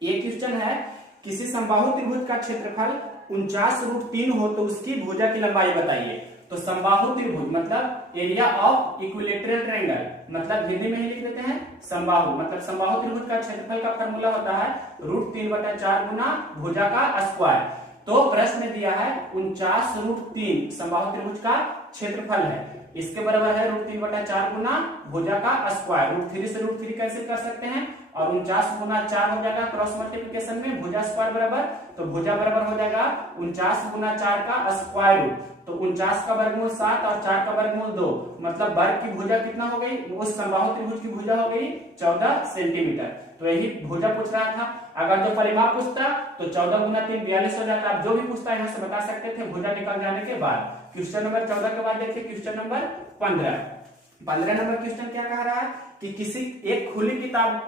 ये क्वेश्चन है किसी समबाहु त्रिभुज का क्षेत्रफल 49√3 हो तो उसकी भुजा की लंबाई बताइए। तो समबाहु त्रिभुज मतलब एरिया ऑफ इक्विलेटरल ट्रायंगल, मतलब हिंदी में ही लिख देते हैं समबाहु, मतलब समबाहु त्रिभुज का क्षेत्रफल का फॉर्मूला होता है √3/4 गुना भुजा का स्क्वायर। तो प्रश्न में दिया है 49√3 समबाहु त्रिभुज का क्षेत्रफल है, इसके बराबर है √3/4 गुना भुजा का स्क्वायर। √3 से √3 कैंसिल कर सकते हैं और 49 गुना 4 हो जाएगा क्रॉस मल्टीप्लिकेशन में भुजा स्क्वायर बराबर, तो भुजा बराबर हो जाएगा 49 गुना 4 का स्क्वायर रूट। तो 49 का वर्गमूल 7 और 4 का वर्गमूल 2, मतलब वर्ग की भुजा कितना हो गई, उस समबाहु त्रिभुज की भुजा हो गई 14 सेंटीमीटर। तो यही भुजा पूछ रहा था। अगर जो परिमाप पूछता तो 14 गुना 3 42 हो जाता। आप जो भी पूछता है यहाँ से बता सकते थे भुजा निकल जाने के बाद। क्वेश्चन नंबर 14 के बाद देखिए क्वेश्चन नंबर 15 नंबर क्वेश्चन क्या कह रहा है कि किसी एक खुली किताब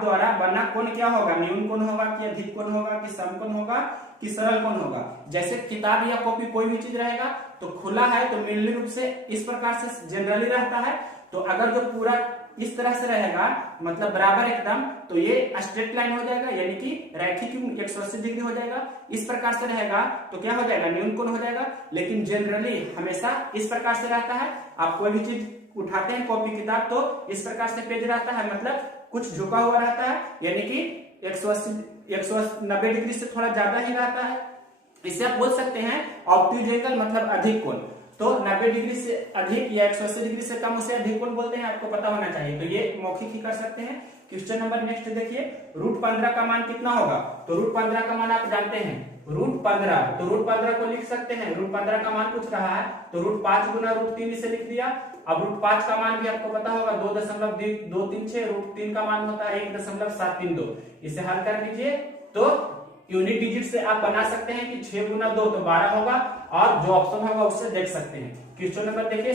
द्वारा बना कोण क्या होगा, न्यून कोण होगा कि अधिक कोण होगा कि समकोण होगा कि सरल कोण होगा। जैसे किताब या कॉपी कोई भी चीज रहेगा तो खुला है तो मेनली रूप से इस प्रकार से जनरली रहता है। तो अगर जो पूरा इस तरह से रहेगा मतलब बराबर एकदम, तो ये स्ट्रेट लाइन हो जाएगा, यानी कि रैखिक 180 डिग्री हो जाएगा। इस प्रकार से रहेगा तो क्या हो जाएगा, न्यून कोण हो जाएगा। लेकिन जनरली हमेशा इस प्रकार से रहता है। आप कोई भी चीज उठाते हैं कॉपी किताब तो इस प्रकार से पेज रहता है, मतलब कुछ झुका हुआ रहता है, यानी कि 190 डिग्री से थोड़ा ज्यादा ही रहता है। इसे आप बोल सकते हैं ऑब्ट्यूज एंगल, मतलब अधिक कोण। तो 90 डिग्री से अधिक या 180 डिग्री से कम उसे अधिक कोण बोलते हैं, आपको पता होना चाहिए। तो ये मौखिक ही कर सकते हैं। क्वेश्चन नंबर नेक्स्ट देखिए, √15 का मान कितना होगा। तो √15 का मान आप जानते हैं √15, तो √15 को लिख सकते हैं। √15 का मान पूछ रहा है तो √5 गुना √3 इसे लिख दिया। अब √5 का मान भी आपको पता होगा 2.236, √3 का मान होता है 1.732। इसे हल कर लीजिए तो यूनिट डिजिट से आप बना सकते हैं कि 6 गुना 2 तो 12 होगा, और जो ऑप्शन होगा उससे देख सकते हैं। क्वेश्चन नंबर देखिए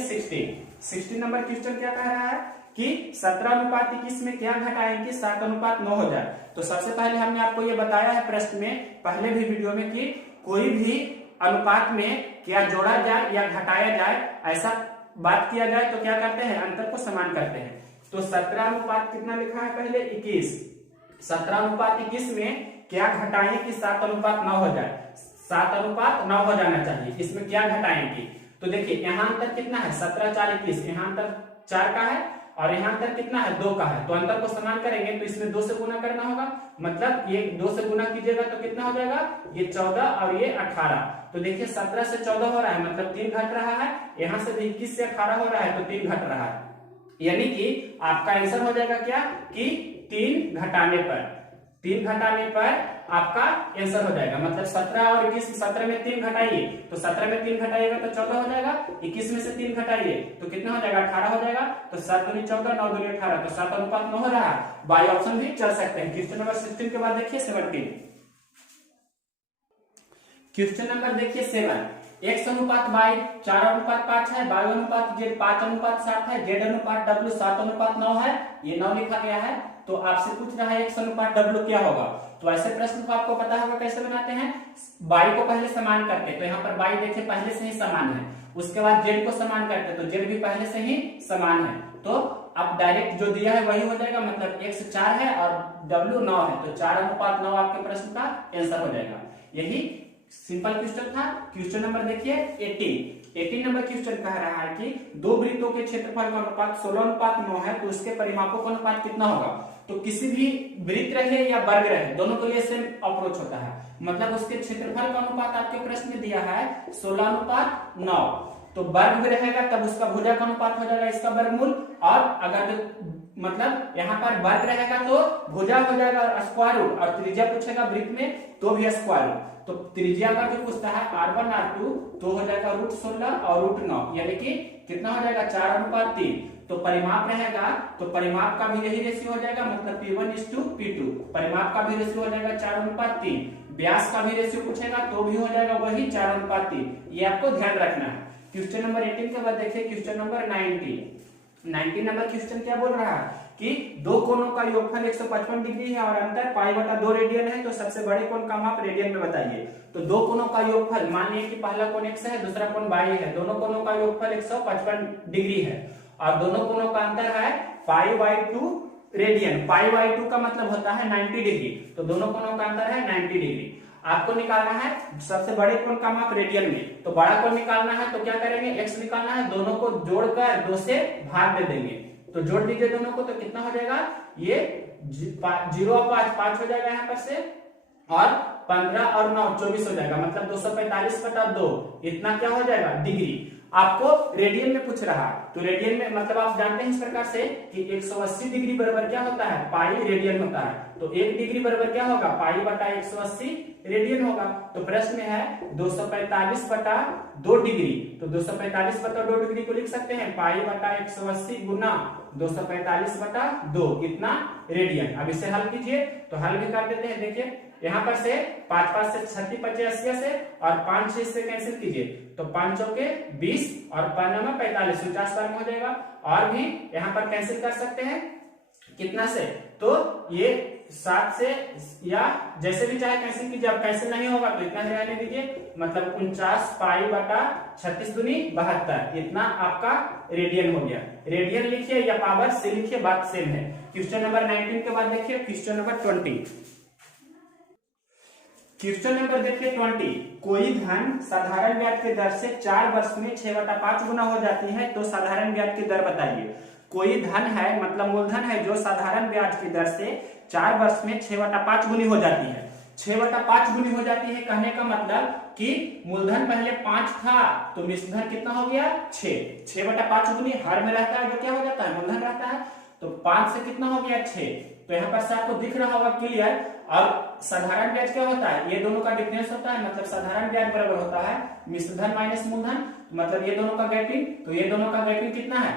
16 नंबर क्वेश्चन क्या कह रहा है कि 17:21 में क्या घटाएं कि 7:9 हो जाए। तो सबसे पहले हमने आपको ये बताया है प्रश्न में पहले भी वीडियो में कि कोई भी अनुपात में क्या जोड़ा जाए या घटाया जाए, ऐसा बात किया जाए तो क्या करते हैं, अंतर को समान करते हैं। तो 17 कितना लिखा है पहले 21, 17:21 में क्या घटाएं कि 7:9 हो जाए। 7:9 हो जाना चाहिए, इसमें क्या घटाएंगे। तो देखिए यहाँ अंतर कितना है 17 4 21, यहाँ अंतर 4 का है और यहाँ अंतर कितना है 2 का है। तो अंतर को समान करेंगे तो इसमें 2 से गुना करना होगा, मतलब ये 2 से गुना कीजिएगा तो कितना हो जाएगा, ये 14 और ये 18। तो देखिए 17 से 14 हो रहा है, मतलब 3 घट रहा है। यहाँ से 21 से 18 हो रहा है तो 3 घट रहा है, यानी कि आपका आंसर हो जाएगा क्या कि 3 घटाने पर आपका आंसर हो जाएगा। मतलब 17 और 21, 17 में 3 घटाइए तो 17 में 3 घटाइएगा तो 14 हो जाएगा। 21 में से 3 घटाइए तो कितना हो जाएगा 18 हो जाएगा। तो 7 दूनी 14, 9 दूनी 18, तो 7:9 हो रहा है। बाई ऑप्शन भी चल सकते हैं। क्वेश्चन नंबर 16 के बाद देखिए 17। क्वेश्चन नंबर देखिए 7, X/Y 4/5 है, Y/Z 5/7 है, Z/W 7/9 है। ये 9 लिखा गया है। तो आपसे पूछ रहा है X/W क्या होगा। तो ऐसे प्रश्न को आपको पता होगा कैसे बनाते हैं। Y को पहले समान करते, तो यहाँ पर Y देखिए पहले से ही समान है। उसके बाद Z को समान करते तो Z भी पहले से ही समान है। तो अब डायरेक्ट जो दिया है वही हो जाएगा, मतलब X 4 है और W 9 है, तो 4:9 आपके प्रश्न का आंसर हो जाएगा। यही सिंपल क्वेश्चन था। क्वेश्चन नंबर देखिए 18 नंबर क्वेश्चन कह रहा है कि दो वृत्तों के क्षेत्रफल का अनुपात 16:9 है, तो उसके परिमापों का अनुपात कितना होगा। तो किसी भी वृत्त रहे या वर्ग रहे, दोनों के लिए सेम अप्रोच होता है। मतलब उसके क्षेत्रफल का अनुपात आपके प्रश्न में दिया है 16:9, तो वर्ग में रहेगा तब उसका भुजा का अनुपात हो जाएगा इसका वर्गमूल, और अगर मतलब यहाँ पर वर्ग रहेगा तो भुजा हो जाएगा स्क्वायर रूट, और त्रिज्या पूछेगा वृत्त में तो भी स्क्वायर रूट। तो त्रिज्या का जो पूछता है R1 R2 तो हो जाएगा √16 और √9, यानी कि कितना हो जाएगा 4:3। तो परिमाप रहेगा तो परिमाप का भी यही रेशियो हो जाएगा, मतलब P1:P2, परिमाप का भी रेशियो हो जाएगा 4:3। व्यास का भी रेशियो पूछेगा तो भी हो जाएगा वही 4:3। ये आपको ध्यान रखना है। क्वेश्चन नंबर 18 के बाद देखिए क्वेश्चन नंबर 19 नंबर क्वेश्चन क्या बोल रहा है कि दो कोणों का योगफल 155 डिग्री है और अंतर π/2 रेडियन है, तो सबसे बड़े कोण का माप रेडियन में बताइए। तो दो कोणों का योगफल, मान लीजिए कि पहला कोण x है, दूसरा कोण y है, दोनों कोणों का योगफल 155 डिग्री है और दोनों कोणों का अंतर है π/2 रेडियन। π/2 का मतलब होता है 90 डिग्री, तो दोनों कोणों का अंतर है 90 डिग्री। आपको निकालना है सबसे बड़े कोण का माप रेडियन में, तो बड़ा कोण निकालना है तो क्या करेंगे, x निकालना है, दोनों को जोड़कर 2 से भाग दे देंगे। तो जोड़ दीजिए दोनों को, तो कितना हो जाएगा, ये 0 और 5 हो जाएगा यहाँ पर से, और 15 और 9 24 हो जाएगा, मतलब 245/2 इतना क्या हो जाएगा डिग्री। आपको रेडियन में पूछ रहा है, तो रेडियन में मतलब आप जानते हैं इस प्रकार से कि 180 डिग्री बराबर क्या होता है, पाई रेडियन होता है। तो 1 डिग्री बराबर क्या होगा, π/180 रेडियन होगा। तो प्रश्न में है 245/2 डिग्री, तो 245/2 डिग्री को लिख सकते हैं π/180 गुना 245/2 इतना रेडियन। अब इसे हल कीजिए, तो हल भी कर देते हैं। देखिए यहाँ पर से 5 से 36 25 80 से, और 5 6 से कैंसिल कीजिए, तो 5 चौके 20 और 5 में 45, 49 बार में हो जाएगा। और भी यहाँ पर कैंसिल कर सकते हैं कितना से, तो ये 7 से, या जैसे भी चाहे कैंसिल कीजिए। अब कैंसिल नहीं होगा तो इतना ही रहने दीजिए, मतलब 49 π/36 दूनी 72 इतना आपका रेडियन हो गया। रेडियन लिखिए या पावर से लिखिए, बात सेम है। क्वेश्चन नंबर 19 के बाद देखिए क्वेश्चन नंबर 20। क्वेश्चन नंबर देखिए 20, कोई धन साधारण ब्याज की दर से 4 वर्ष में 6/5 गुना हो जाती है, तो साधारण ब्याज की दर बताइए। कोई धन है मतलब मूलधन है जो साधारण ब्याज की दर से 4 वर्ष में 6/5 गुनी हो जाती है। 6/5 गुनी हो जाती है कहने का मतलब कि मूलधन पहले 5 था तो मिश्रधन कितना हो गया 6। 6/5 गुनी हर में रहता है, जो क्या हो जाता है मूलधन रहता है, तो 5 से कितना हो गया 6। तो यहाँ पर से आपको दिख रहा होगा क्लियर। और साधारण ब्याज क्या होता है, ये दोनों का डिफरेंस होता है, मतलब साधारण ब्याज बराबर होता है मिश्रधन माइनस मूलधन, मतलब ये दोनों का गैपिंग। तो ये दोनों का गैपिंग कितना है,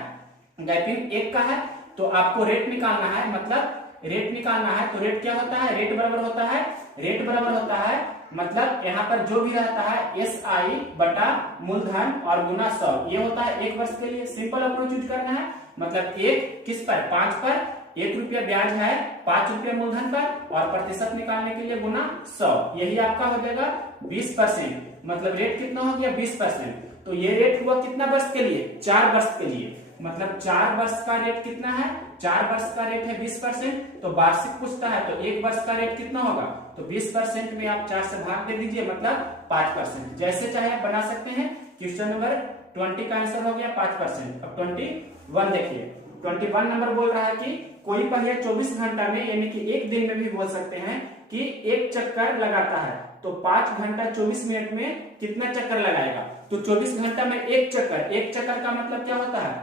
गैपिंग 1 का है। तो आपको रेट निकालना है, मतलब रेट निकालना है, तो रेट क्या होता है, रेट बराबर होता है, रेट बराबर होता है मतलब यहाँ पर जो भी रहता है SI बटा मूलधन और गुना 100, ये होता है 1 वर्ष के लिए। सिंपल अप्रोच यूज करना है, मतलब 1 किस पर, 5 पर, 1 रुपया ब्याज है 5 रुपया मूलधन पर, और प्रतिशत निकालने के लिए गुना 100, यही आपका हो जाएगा 20%, मतलब रेट कितना हो गया 20%। तो ये रेट हुआ कितना वर्ष के लिए, 4 वर्ष के लिए, मतलब 4 वर्ष का रेट कितना है, 4 वर्ष का रेट है 20%। तो वार्षिक पूछता है तो 1 वर्ष का रेट कितना होगा, तो 20% में आप 4 से भाग दे दीजिए, मतलब 5%। जैसे चाहे आप बना सकते हैं। क्वेश्चन नंबर 20 का आंसर हो गया 5%। अब 21 देखिए, 21 नंबर बोल रहा है कि कोई पहिया 24 घंटा में, यानी कि एक दिन में भी बोल सकते हैं कि 1 चक्कर लगाता है, तो 5 घंटा 24 मिनट में कितना चक्कर लगाएगा। तो 24 घंटा में 1 चक्कर, 1 चक्कर का मतलब क्या होता है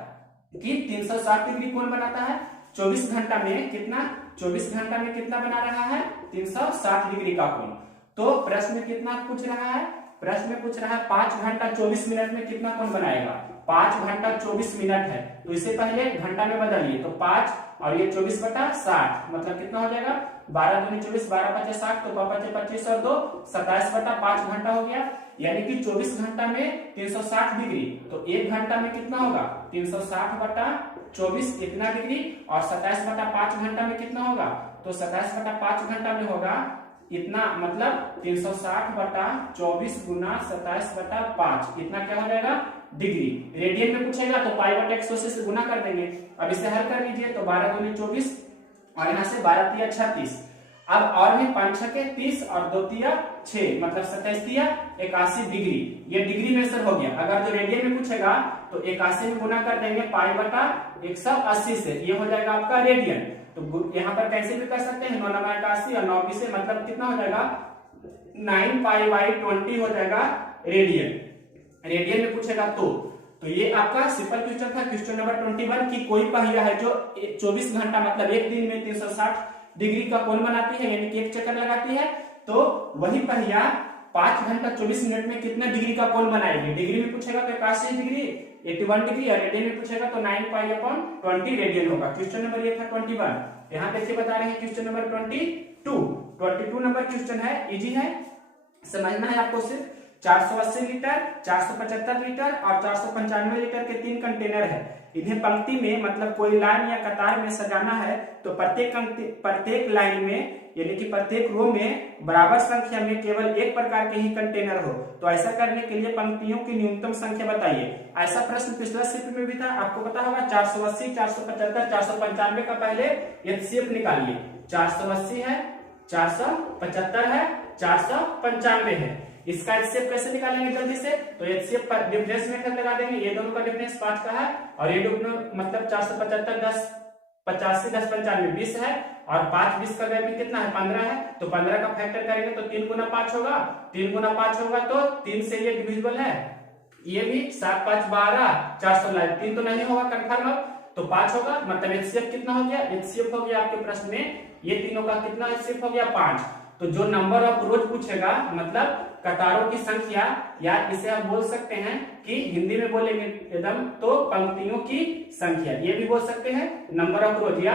कि 360 डिग्री कोण बनाता है। 24 घंटा में कितना, 24 घंटा में कितना बना रहा है 360 डिग्री का कोण। तो प्रश्न में कितना पूछ रहा है, प्रश्न में पूछ रहा है 5 घंटा 24 मिनट में कितना कोण बनाएगा। 5 घंटा 24 मिनट है, तो इसे पहले घंटा में बदलिए, तो 5 और ये 24/60 मतलब कितना हो जाएगा 12 दूनी 24, 12 पचे 60, तो 5 25 और 2 27/5 घंटा हो गया। यानी कि 24 घंटा में 360 डिग्री, तो 1 घंटा में कितना होगा 360/24 इतना डिग्री, और 27/5 घंटा में कितना होगा, तो 27/5 घंटा में होगा इतना, मतलब 360/24 गुना 27/5 इतना क्या हो जाएगा डिग्री। रेडियन में पूछेगा तो π/180 से गुना कर देंगे। अब इसे हल कर लीजिए, तो 12 दूनी 24 और यहाँ से 12 तिया 36। अब और भी 5 छके 30 और 2 तिया 6, मतलब 27 तिया 81 डिग्री। ये डिग्री मेजर हो गया। अगर जो रेडियन में पूछेगा तो 81 में गुना कर देंगे π/180 से, ये हो जाएगा आपका रेडियन। तो यहाँ पर कैंसिल भी कर सकते हैं, 9 9 81 और 9 20 मतलब कितना हो जाएगा 9 पाई बाई 20 हो जाएगा रेडियन। रेडियन में पूछेगा तो ये आपका सिंपल क्वेश्चन था। क्वेश्चन नंबर 21 की कोई पहिया है जो 24 घंटा मतलब एक दिन में 360 डिग्री का कोण बनाती है, यानी कि एक चक्कर लगाती है, तो वही पहिया 5 घंटा 24 मिनट में कितने डिग्री का कोण बनाएगी। डिग्री में पूछेगा तो 81 डिग्री, 81 डिग्री, और रेडियन में पूछेगा तो 9 पाई अपॉन 20 रेडियन होगा। क्वेश्चन नंबर ये था 21। यहाँ देखिए बता रहे हैं क्वेश्चन नंबर 22 नंबर क्वेश्चन है, इजी है, समझना है आपको। सिर्फ 480 लीटर, 475 लीटर और 495 लीटर के 3 कंटेनर है। इन्हें पंक्ति में मतलब कोई लाइन या कतार में सजाना है, तो प्रत्येक लाइन में यानी कि प्रत्येक रो में बराबर संख्या में केवल एक प्रकार के ही कंटेनर हो। तो ऐसा करने के लिए पंक्तियों की न्यूनतम संख्या बताइए। ऐसा प्रश्न पिछला शिफ्ट में भी था, आपको पता होगा। 480, 475, 495 का पहले एचसीएफ निकालिए। 480 है, 475 है, 495 है। इसका एचसीएफ कैसे निकालेंगे जल्दी से, तो एचसीएफ पर डिफरेंस मेथड लगा देंगे। ये दोनों का डिफरेंस 5 का है और ये दोनों मतलब 475 10 85 10 95 20 है और 5 20 का वैल्यू कितना है 15 है। तो 15 का फैक्टर करेंगे तो 3 गुना 5 होगा, 3 गुना 5 होगा तो 3 से ये डिविजिबल है। ये भी 7 5 12 400 3 तो नहीं होगा कंफर्म, तो 5 होगा। मतलब एचसीएफ कितना हो गया, एचसीएफ हो गया आपके प्रश्न में ये तीनों का कितना एचसीएफ हो गया 5। तो जो नंबर ऑफ रोज पूछेगा मतलब कतारों की संख्या, या इसे आप बोल सकते हैं कि हिंदी में बोलेंगे एकदम तो पंक्तियों की संख्या, ये भी बोल सकते हैं नंबर ऑफ रोज, या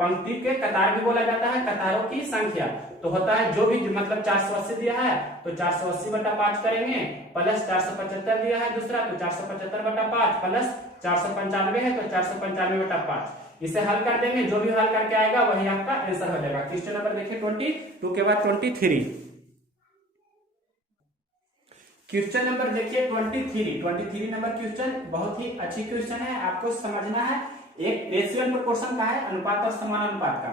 पंक्ति के कतार भी बोला जाता है कतारों की संख्या। तो होता है जो भी मतलब 480 दिया है तो 480 बटा 5 करेंगे, प्लस 475 दिया है दूसरा तो 475 बटा 5, प्लस 495 है तो 495 बटा 5। इसे हल कर देंगे, जो भी हल करके आएगा वही आपका आंसर हो जाएगा। क्वेश्चन नंबर देखिए 22 के बाद 23। क्वेश्चन नंबर देखिए 23 नंबर क्वेश्चन बहुत ही अच्छी क्वेश्चन है, आपको समझना है। एक रेशियो एंड प्रोपोर्शन का है, अनुपात और समानुपात का।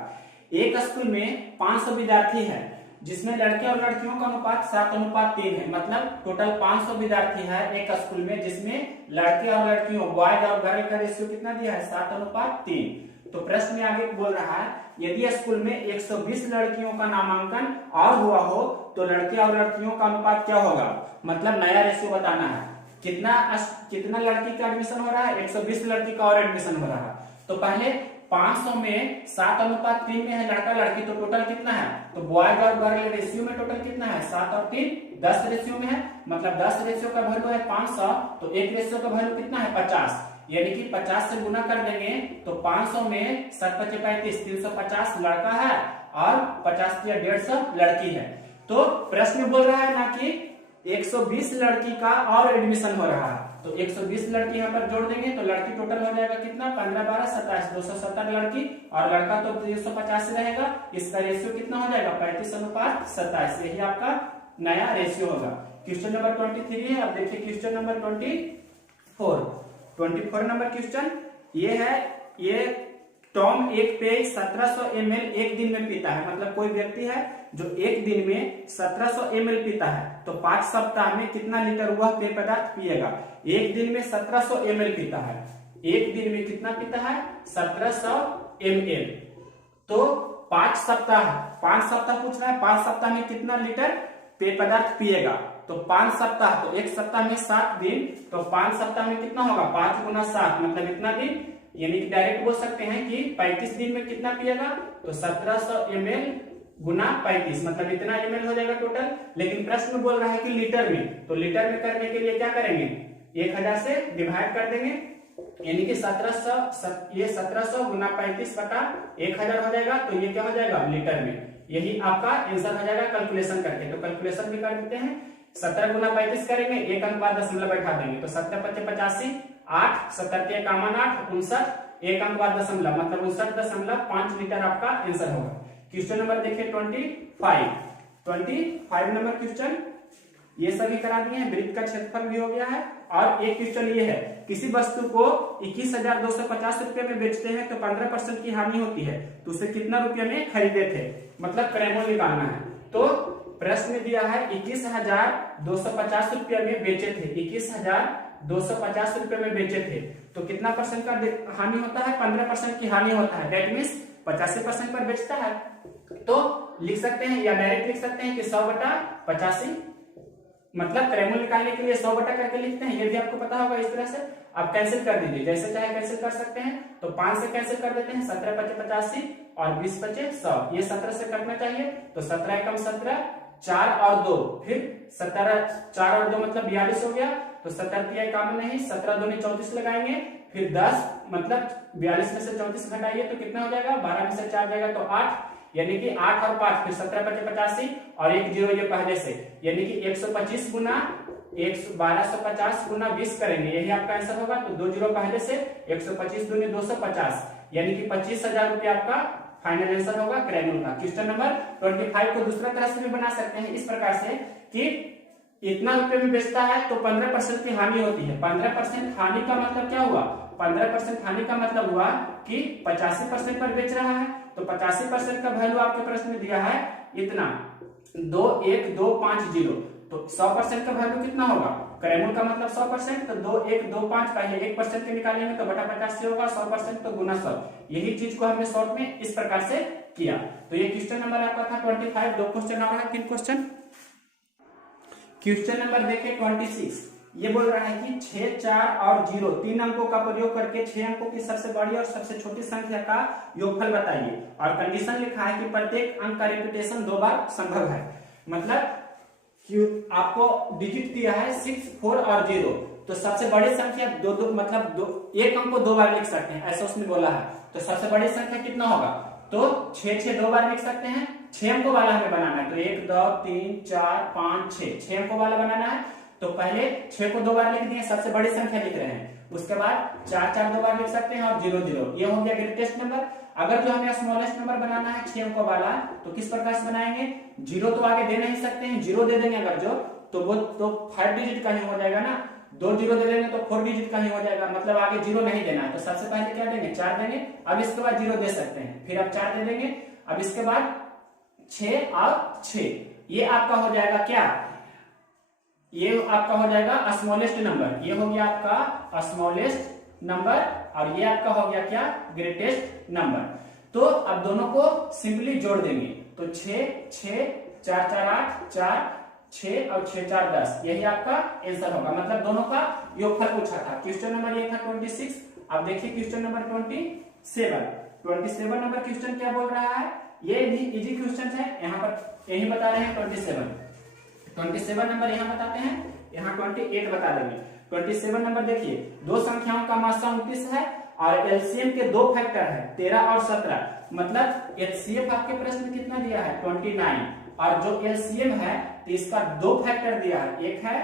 एक स्कूल में 500 विद्यार्थी है जिसमें लड़के और लड़कियों का अनुपात 7:3 है। मतलब टोटल 500 विद्यार्थी है एक स्कूल में जिसमें लड़के और लड़कियों बॉयज और गर्ल का रेशियो कितना दिया है 7:3। तो प्रश्न में आगे बोल रहा है यदि स्कूल में 120 लड़कियों का नामांकन और हुआ हो तो लड़के और लड़कियों का अनुपात क्या होगा। मतलब नया रेशियो बताना है, कितना लड़की का एडमिशन हो रहा है, 120 लड़की का और एडमिशन हो रहा है। तो पहले 500 में 7:3 में है लड़का लड़की, तो टोटल कितना है, तो बॉयज और गर्ल रेशियो में टोटल कितना है 7 और 3 10 रेशियो में है। मतलब 10 रेशियो का वैल्यू है 500, तो एक रेशियो का वैल्यू कितना है 50, यानी कि 50 से गुना कर देंगे तो 500 में 7 5 35 350 लड़का है और 50 या 150 लड़की है। तो प्रश्न बोल रहा है ना कि 120 लड़की का और एडमिशन हो रहा है, तो 120 लड़की यहाँ पर जोड़ देंगे तो लड़की टोटल हो जाएगा कितना 15 12 27 270 लड़की और लड़का तो 350 रहेगा। इसका रेशियो कितना हो जाएगा 35:27। यही आपका नया रेशियो होगा। क्वेश्चन नंबर 23 है। अब देखिए क्वेश्चन नंबर 24 नंबर क्वेश्चन ये है। ये टॉम एक पेय 1700 ml एक दिन में पीता है। मतलब कोई व्यक्ति है जो एक दिन में 1700 ml पीता है, तो 5 सप्ताह में कितना लीटर वह पेय पदार्थ पिएगा। एक दिन में 1700 ml पीता है, एक दिन में कितना पीता है 1700 ml। तो 5 सप्ताह पूछ रहा है, 5 सप्ताह में कितना लीटर पेय पदार्थ पिएगा। तो 5 सप्ताह, तो एक सप्ताह में 7 दिन, तो 5 सप्ताह में कितना होगा 5 गुना 7 मतलब इतना दिन, यानी कि डायरेक्ट बोल सकते हैं कि 35 दिन में कितना पिएगा, तो 1700 ml गुना 35 मतलब इतना ml हो जाएगा टोटल। लेकिन प्रश्न बोल रहा है कि लीटर में, तो लीटर में करने के लिए क्या करेंगे 1000 से डिवाइड कर देंगे, यानी कि 1700 गुना 35 बटा 1000 हो जाएगा। तो ये क्या हो जाएगा लीटर में, यही आपका आंसर हो जाएगा कैलकुलेशन करके। तो कैलकुलेशन भी कर देते हैं, 17 गुना 35 करेंगे, एक अंक बाद दशमलव बैठा देंगे, तो 17 5 85 8 70 के 8 59 एक अंक बाद दशमलव मतलब 59.5 लीटर आपका आंसर होगा। क्वेश्चन नंबर देखिए 25 नंबर क्वेश्चन ये सभी करा दिए हैं, वृत्त का क्षेत्रफल भी हो गया है। और एक क्वेश्चन ये है, किसी वस्तु को 21,250 रुपए में बेचते हैं तो 15% की हानि होती है, तो उसे कितना रुपये में खरीदे थे। मतलब क्रेमोल निकालना है। तो प्रश्न दिया है 21,250 रुपये में बेचे थे, 21,250 रुपये में बेचे थे, तो कितना परसेंट का हानि होता है 15% की हानि होता है। दैट मीन्स 85% पर बेचता है। तो लिख सकते हैं या डायरेक्ट लिख सकते हैं कि 100/85, मतलब क्रयमूल्य निकालने के लिए 100 बटा करके लिखते हैं, ये भी आपको पता होगा। इस तरह से आप कैंसिल कर दीजिए, जैसे चाहे कैंसिल कर सकते हैं। तो 5 से कैंसिल कर देते हैं, 17×5 = 85 और 20×5 = 100, ये 17 से कटना चाहिए। तो 17 × 17, 4 और 2, फिर 17, 4 और 2 मतलब 42 हो गया। तो 70 कॉमन नहीं, 17 दूनी 34 लगाएंगे, फिर 10 मतलब 42 में से 34 घटाइए तो कितना हो जाएगा, 12 में से 4 जाएगा तो 8, यानी कि 8 और 5, फिर 17×85 और 1 0 ये पहले से, यानी कि 125 गुना 1250 गुना 20 करेंगे, यही आपका आंसर होगा। तो 2 0 पहले से, 125 दूनी 250, यानी कि 25,000 रुपया आपका फाइनल आंसर होगा क्रयमूल्य का। क्वेश्चन नंबर 25 को दूसरा तरह से भी बना सकते हैं, इस प्रकार से कि इतना रुपये में बेचता है तो 15% की हानि होती है। 15% हानि का मतलब क्या हुआ, 15% हानि का मतलब हुआ कि 85% पर बेच रहा है। तो 85% का वैल्यू आपके प्रश्न में दिया है इतना 21250, तो 100% का वैल्यू कितना होगा, क्रयमूल्य का मतलब 100%, तो 2125 पहले 1% के निकालेंगे तो बटा 50 से होगा, 100% तो गुना 100। यही चीज को हमने शॉर्ट में इस प्रकार से किया। तो ये क्वेश्चन नंबर आपका था 25। 2 क्वेश्चन आ रहा है, 3 क्वेश्चन। क्वेश्चन नंबर देखिए 26, ये बोल रहा है कि 6, 4 और 0 तीन अंकों का प्रयोग करके 6 अंकों की सबसे बड़ी और सबसे छोटी संख्या का योगफल बताइए। और कंडीशन लिखा है कि प्रत्येक अंक का रिपीटेशन 2 बार संभव है। मतलब आपको डिजिट दिया है 6, 4 और 0, तो सबसे बड़ी संख्या दो मतलब एक अंक को 2 बार लिख सकते हैं, ऐसा उसने बोला है। तो सबसे बड़ी संख्या कितना होगा, तो 6 2 बार लिख सकते हैं। 6 अंकों वाला हमें बनाना है, तो 1 2 3 4 5 6 अंकों वाला बनाना है। तो पहले 6 को 2 बार लिख दिए, सबसे बड़ी संख्या लिख रहे हैं। उसके बाद 4 4 2 बार लिख सकते हैं और 0 0, ये हो गया ग्रेटेस्ट नंबर। अगर जो हमें स्मॉलेस्ट नंबर बनाना है 6 अंकों वाला, तो किस प्रकार से बनाएंगे, 0 तो आगे दे नहीं सकते हैं, 0 दे देंगे अगर जो, तो वो तो 5 डिजिट का ही हो जाएगा ना। 2 0 दे देंगे तो 4 डिजिट का ही हो जाएगा, मतलब आगे 0 नहीं देना है। तो सबसे पहले क्या देंगे, 4 देंगे, अब इसके बाद 0 दे सकते हैं, फिर आप 4 दे देंगे, अब इसके बाद 6 और 6, ये आपका हो जाएगा क्या, ये आपका हो जाएगा स्मॉलेस्ट नंबर। ये हो गया आपका स्मॉलेस्ट नंबर और ये आपका हो गया क्या, ग्रेटेस्ट नंबर। तो अब दोनों को सिंपली जोड़ देंगे, तो 6 6 4 4 8 4 6 और 6 4 10, यही आपका आंसर होगा। मतलब दोनों का योगफल पूछा था। क्वेश्चन नंबर ये था 26। अब देखिए क्वेश्चन नंबर 27 नंबर क्वेश्चन क्या बोल रहा है, ये भी इजी क्वेश्चन है, यहाँ पर यही बता रहे हैं 27 नंबर यहाँ बताते हैं, यहाँ 28 बता देंगे। 27 नंबर देखिए, दो संख्याओं का मात्रा 29 है और एलसीएम के 2 फैक्टर है 13 और 17, मतलब एचसीएफ आपके प्रश्न में कितना दिया है 29, और जो एलसीएम है तो इसका 2 फैक्टर दिया है, एक है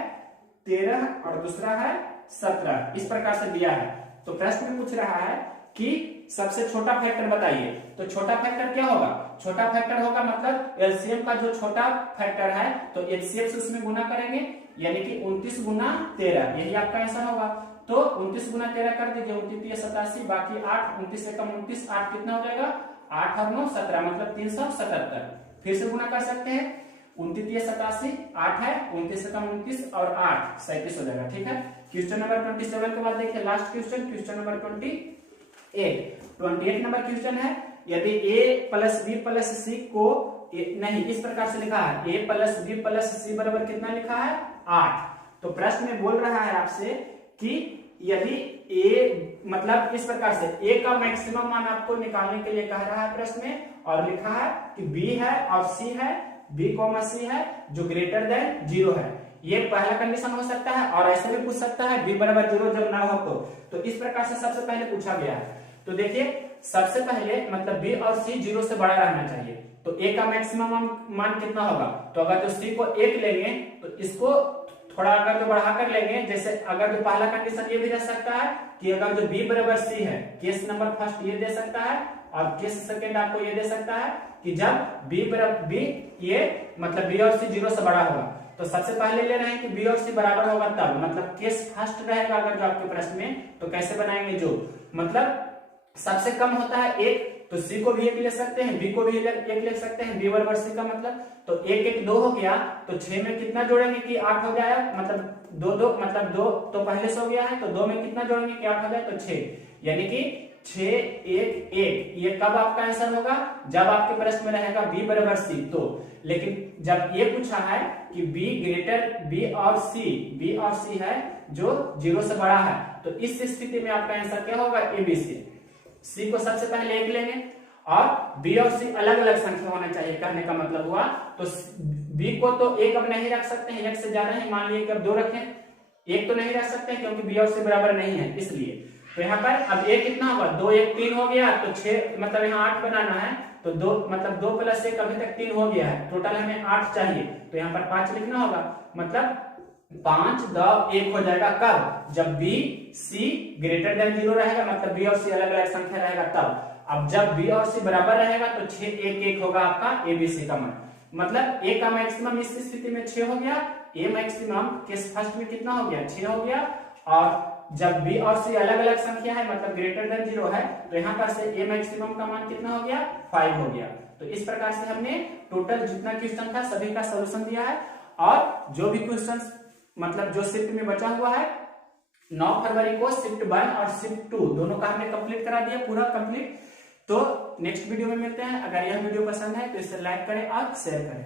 13 और दूसरा है 17, इस प्रकार से दिया है। तो प्रश्न में पूछ रहा है कि सबसे छोटा फैक्टर बताइए। तो छोटा फैक्टर क्या होगा, छोटा फैक्टर होगा मतलब एलसीएम का जो छोटा फैक्टर है तो एचसीएफ से उसमें गुना करेंगे, यानी कि 29 गुना 13, यही आपका आंसर होगा। तो 29 गुना 13 कर दीजिए, 29 87, बाकी 8, 29 से कम 29, 8 कितना हो जाएगा, 8 और 9 17, मतलब 377। फिर से गुना कर सकते हैं, 29 87, 8 है, 29 से कम 29 और 8 37 हो जाएगा। ठीक है, क्वेश्चन नंबर 27 के बाद देखिए last question number 28 number question है, यदि a प्लस बी प्लस सी को नहीं, इस प्रकार से लिखा है a प्लस बी प्लस सी बराबर कितना लिखा है 8। तो प्रश्न में बोल रहा है आपसे कि यदि a मतलब इस प्रकार से a का मैक्सिमम मान आपको निकालने के लिए कह रहा है प्रश्न में, और लिखा है कि b है और c है, b, c है जो ग्रेटर देन 0 है। ये पहला कंडीशन हो सकता है, और ऐसे भी पूछ सकता है b बराबर 0 जब ना हो तो इस प्रकार से सबसे पहले पूछा गया है। तो देखिए सबसे पहले मतलब b और c 0 से बड़ा रहना चाहिए, तो a का मैक्सिमम मान कितना होगा, तो अगर जो c को 1 लेंगे तो इसको थोड़ा अगर जो बढ़ाकर लेंगे, जैसे अगर जो पहला कंडीशन ये भी रह सकता है कि अगर जो b बराबर c है, केस नंबर फर्स्ट ये दे सकता है, और केस सेकंड आपको ये दे सकता है कि जब b बराबर b ये मतलब b और c 0 से बड़ा होगा। तो सबसे पहले ले रहे हैं कि b और c बराबर होगा तब, मतलब केस फर्स्ट रहेगा अगर जो आपके प्रश्न में, तो कैसे बनाएंगे, जो मतलब सबसे कम होता है 1, तो c को भी 1 ले सकते हैं, b को भी 1 ले सकते हैं, b बराबर c का मतलब, तो 1 1 2 हो गया, तो 6 में कितना जोड़ेंगे कि 8 हो जाए, मतलब 2 2 मतलब 2 तो पहले से हो गया है, तो 2 में कितना जोड़ेंगे कि 8 हो जाए, तो 6, यानी कि 611 ये कब आपका आंसर होगा, जब आपके प्रश्न में रहेगा बी बराबर सी। तो लेकिन जब ये पूछा है कि बी ग्रेटर बी और सी है जो 0 से बड़ा है, तो इस स्थिति में आपका आंसर क्या होगा, एबीसी। सी को सबसे पहले 1 लेंगे और बी और सी अलग अलग संख्या होना चाहिए, कहने का मतलब हुआ। तो बी को तो 1 अब नहीं रख सकते हैं, 1 से ज्यादा है, मान लीजिए कि अब 2 रखें, 1 तो नहीं रख सकते क्योंकि बी और सी बराबर नहीं है, इसलिए। तो यहाँ पर अब एक कितना होगा, 2 1 3 हो गया, तो 6 मतलब यहाँ 8 बनाना है, तो 2 मतलब 2 + 1 अभी तक 3 हो गया है, टोटल हमें 8 चाहिए, तो यहाँ पर 5 लिखना होगा। मतलब 5 10 1 हो जाएगा कब, जब बी सी ग्रेटर देन 0 रहेगा, मतलब बी और सी अलग अलग संख्या रहेगा तब। अब जब बी और सी बराबर रहेगा तो 6 1 1 होगा आपका एबीसी का मान। मतलब ए का मैक्सिमम इस स्थिति में 6 हो गया, ए मैक्सिमम केस फर्स्ट में कितना हो गया, 6 हो गया। और जब बी और सी अलग अलग संख्या है, मतलब ग्रेटर देन 0 है, तो यहाँ पर से ए मैक्सिमम का मान कितना हो गया, 5 हो गया। तो इस प्रकार से हमने टोटल जितना क्वेश्चन था सभी का सोल्यूशन दिया है। और जो भी क्वेश्चन मतलब जो शिफ्ट में बचा हुआ है 9 फरवरी को शिफ्ट 1 और शिफ्ट 2 दोनों का हमने कंप्लीट करा दिया, पूरा कंप्लीट। तो नेक्स्ट वीडियो में मिलते हैं। अगर यह वीडियो पसंद है तो इसे लाइक करें और शेयर करें।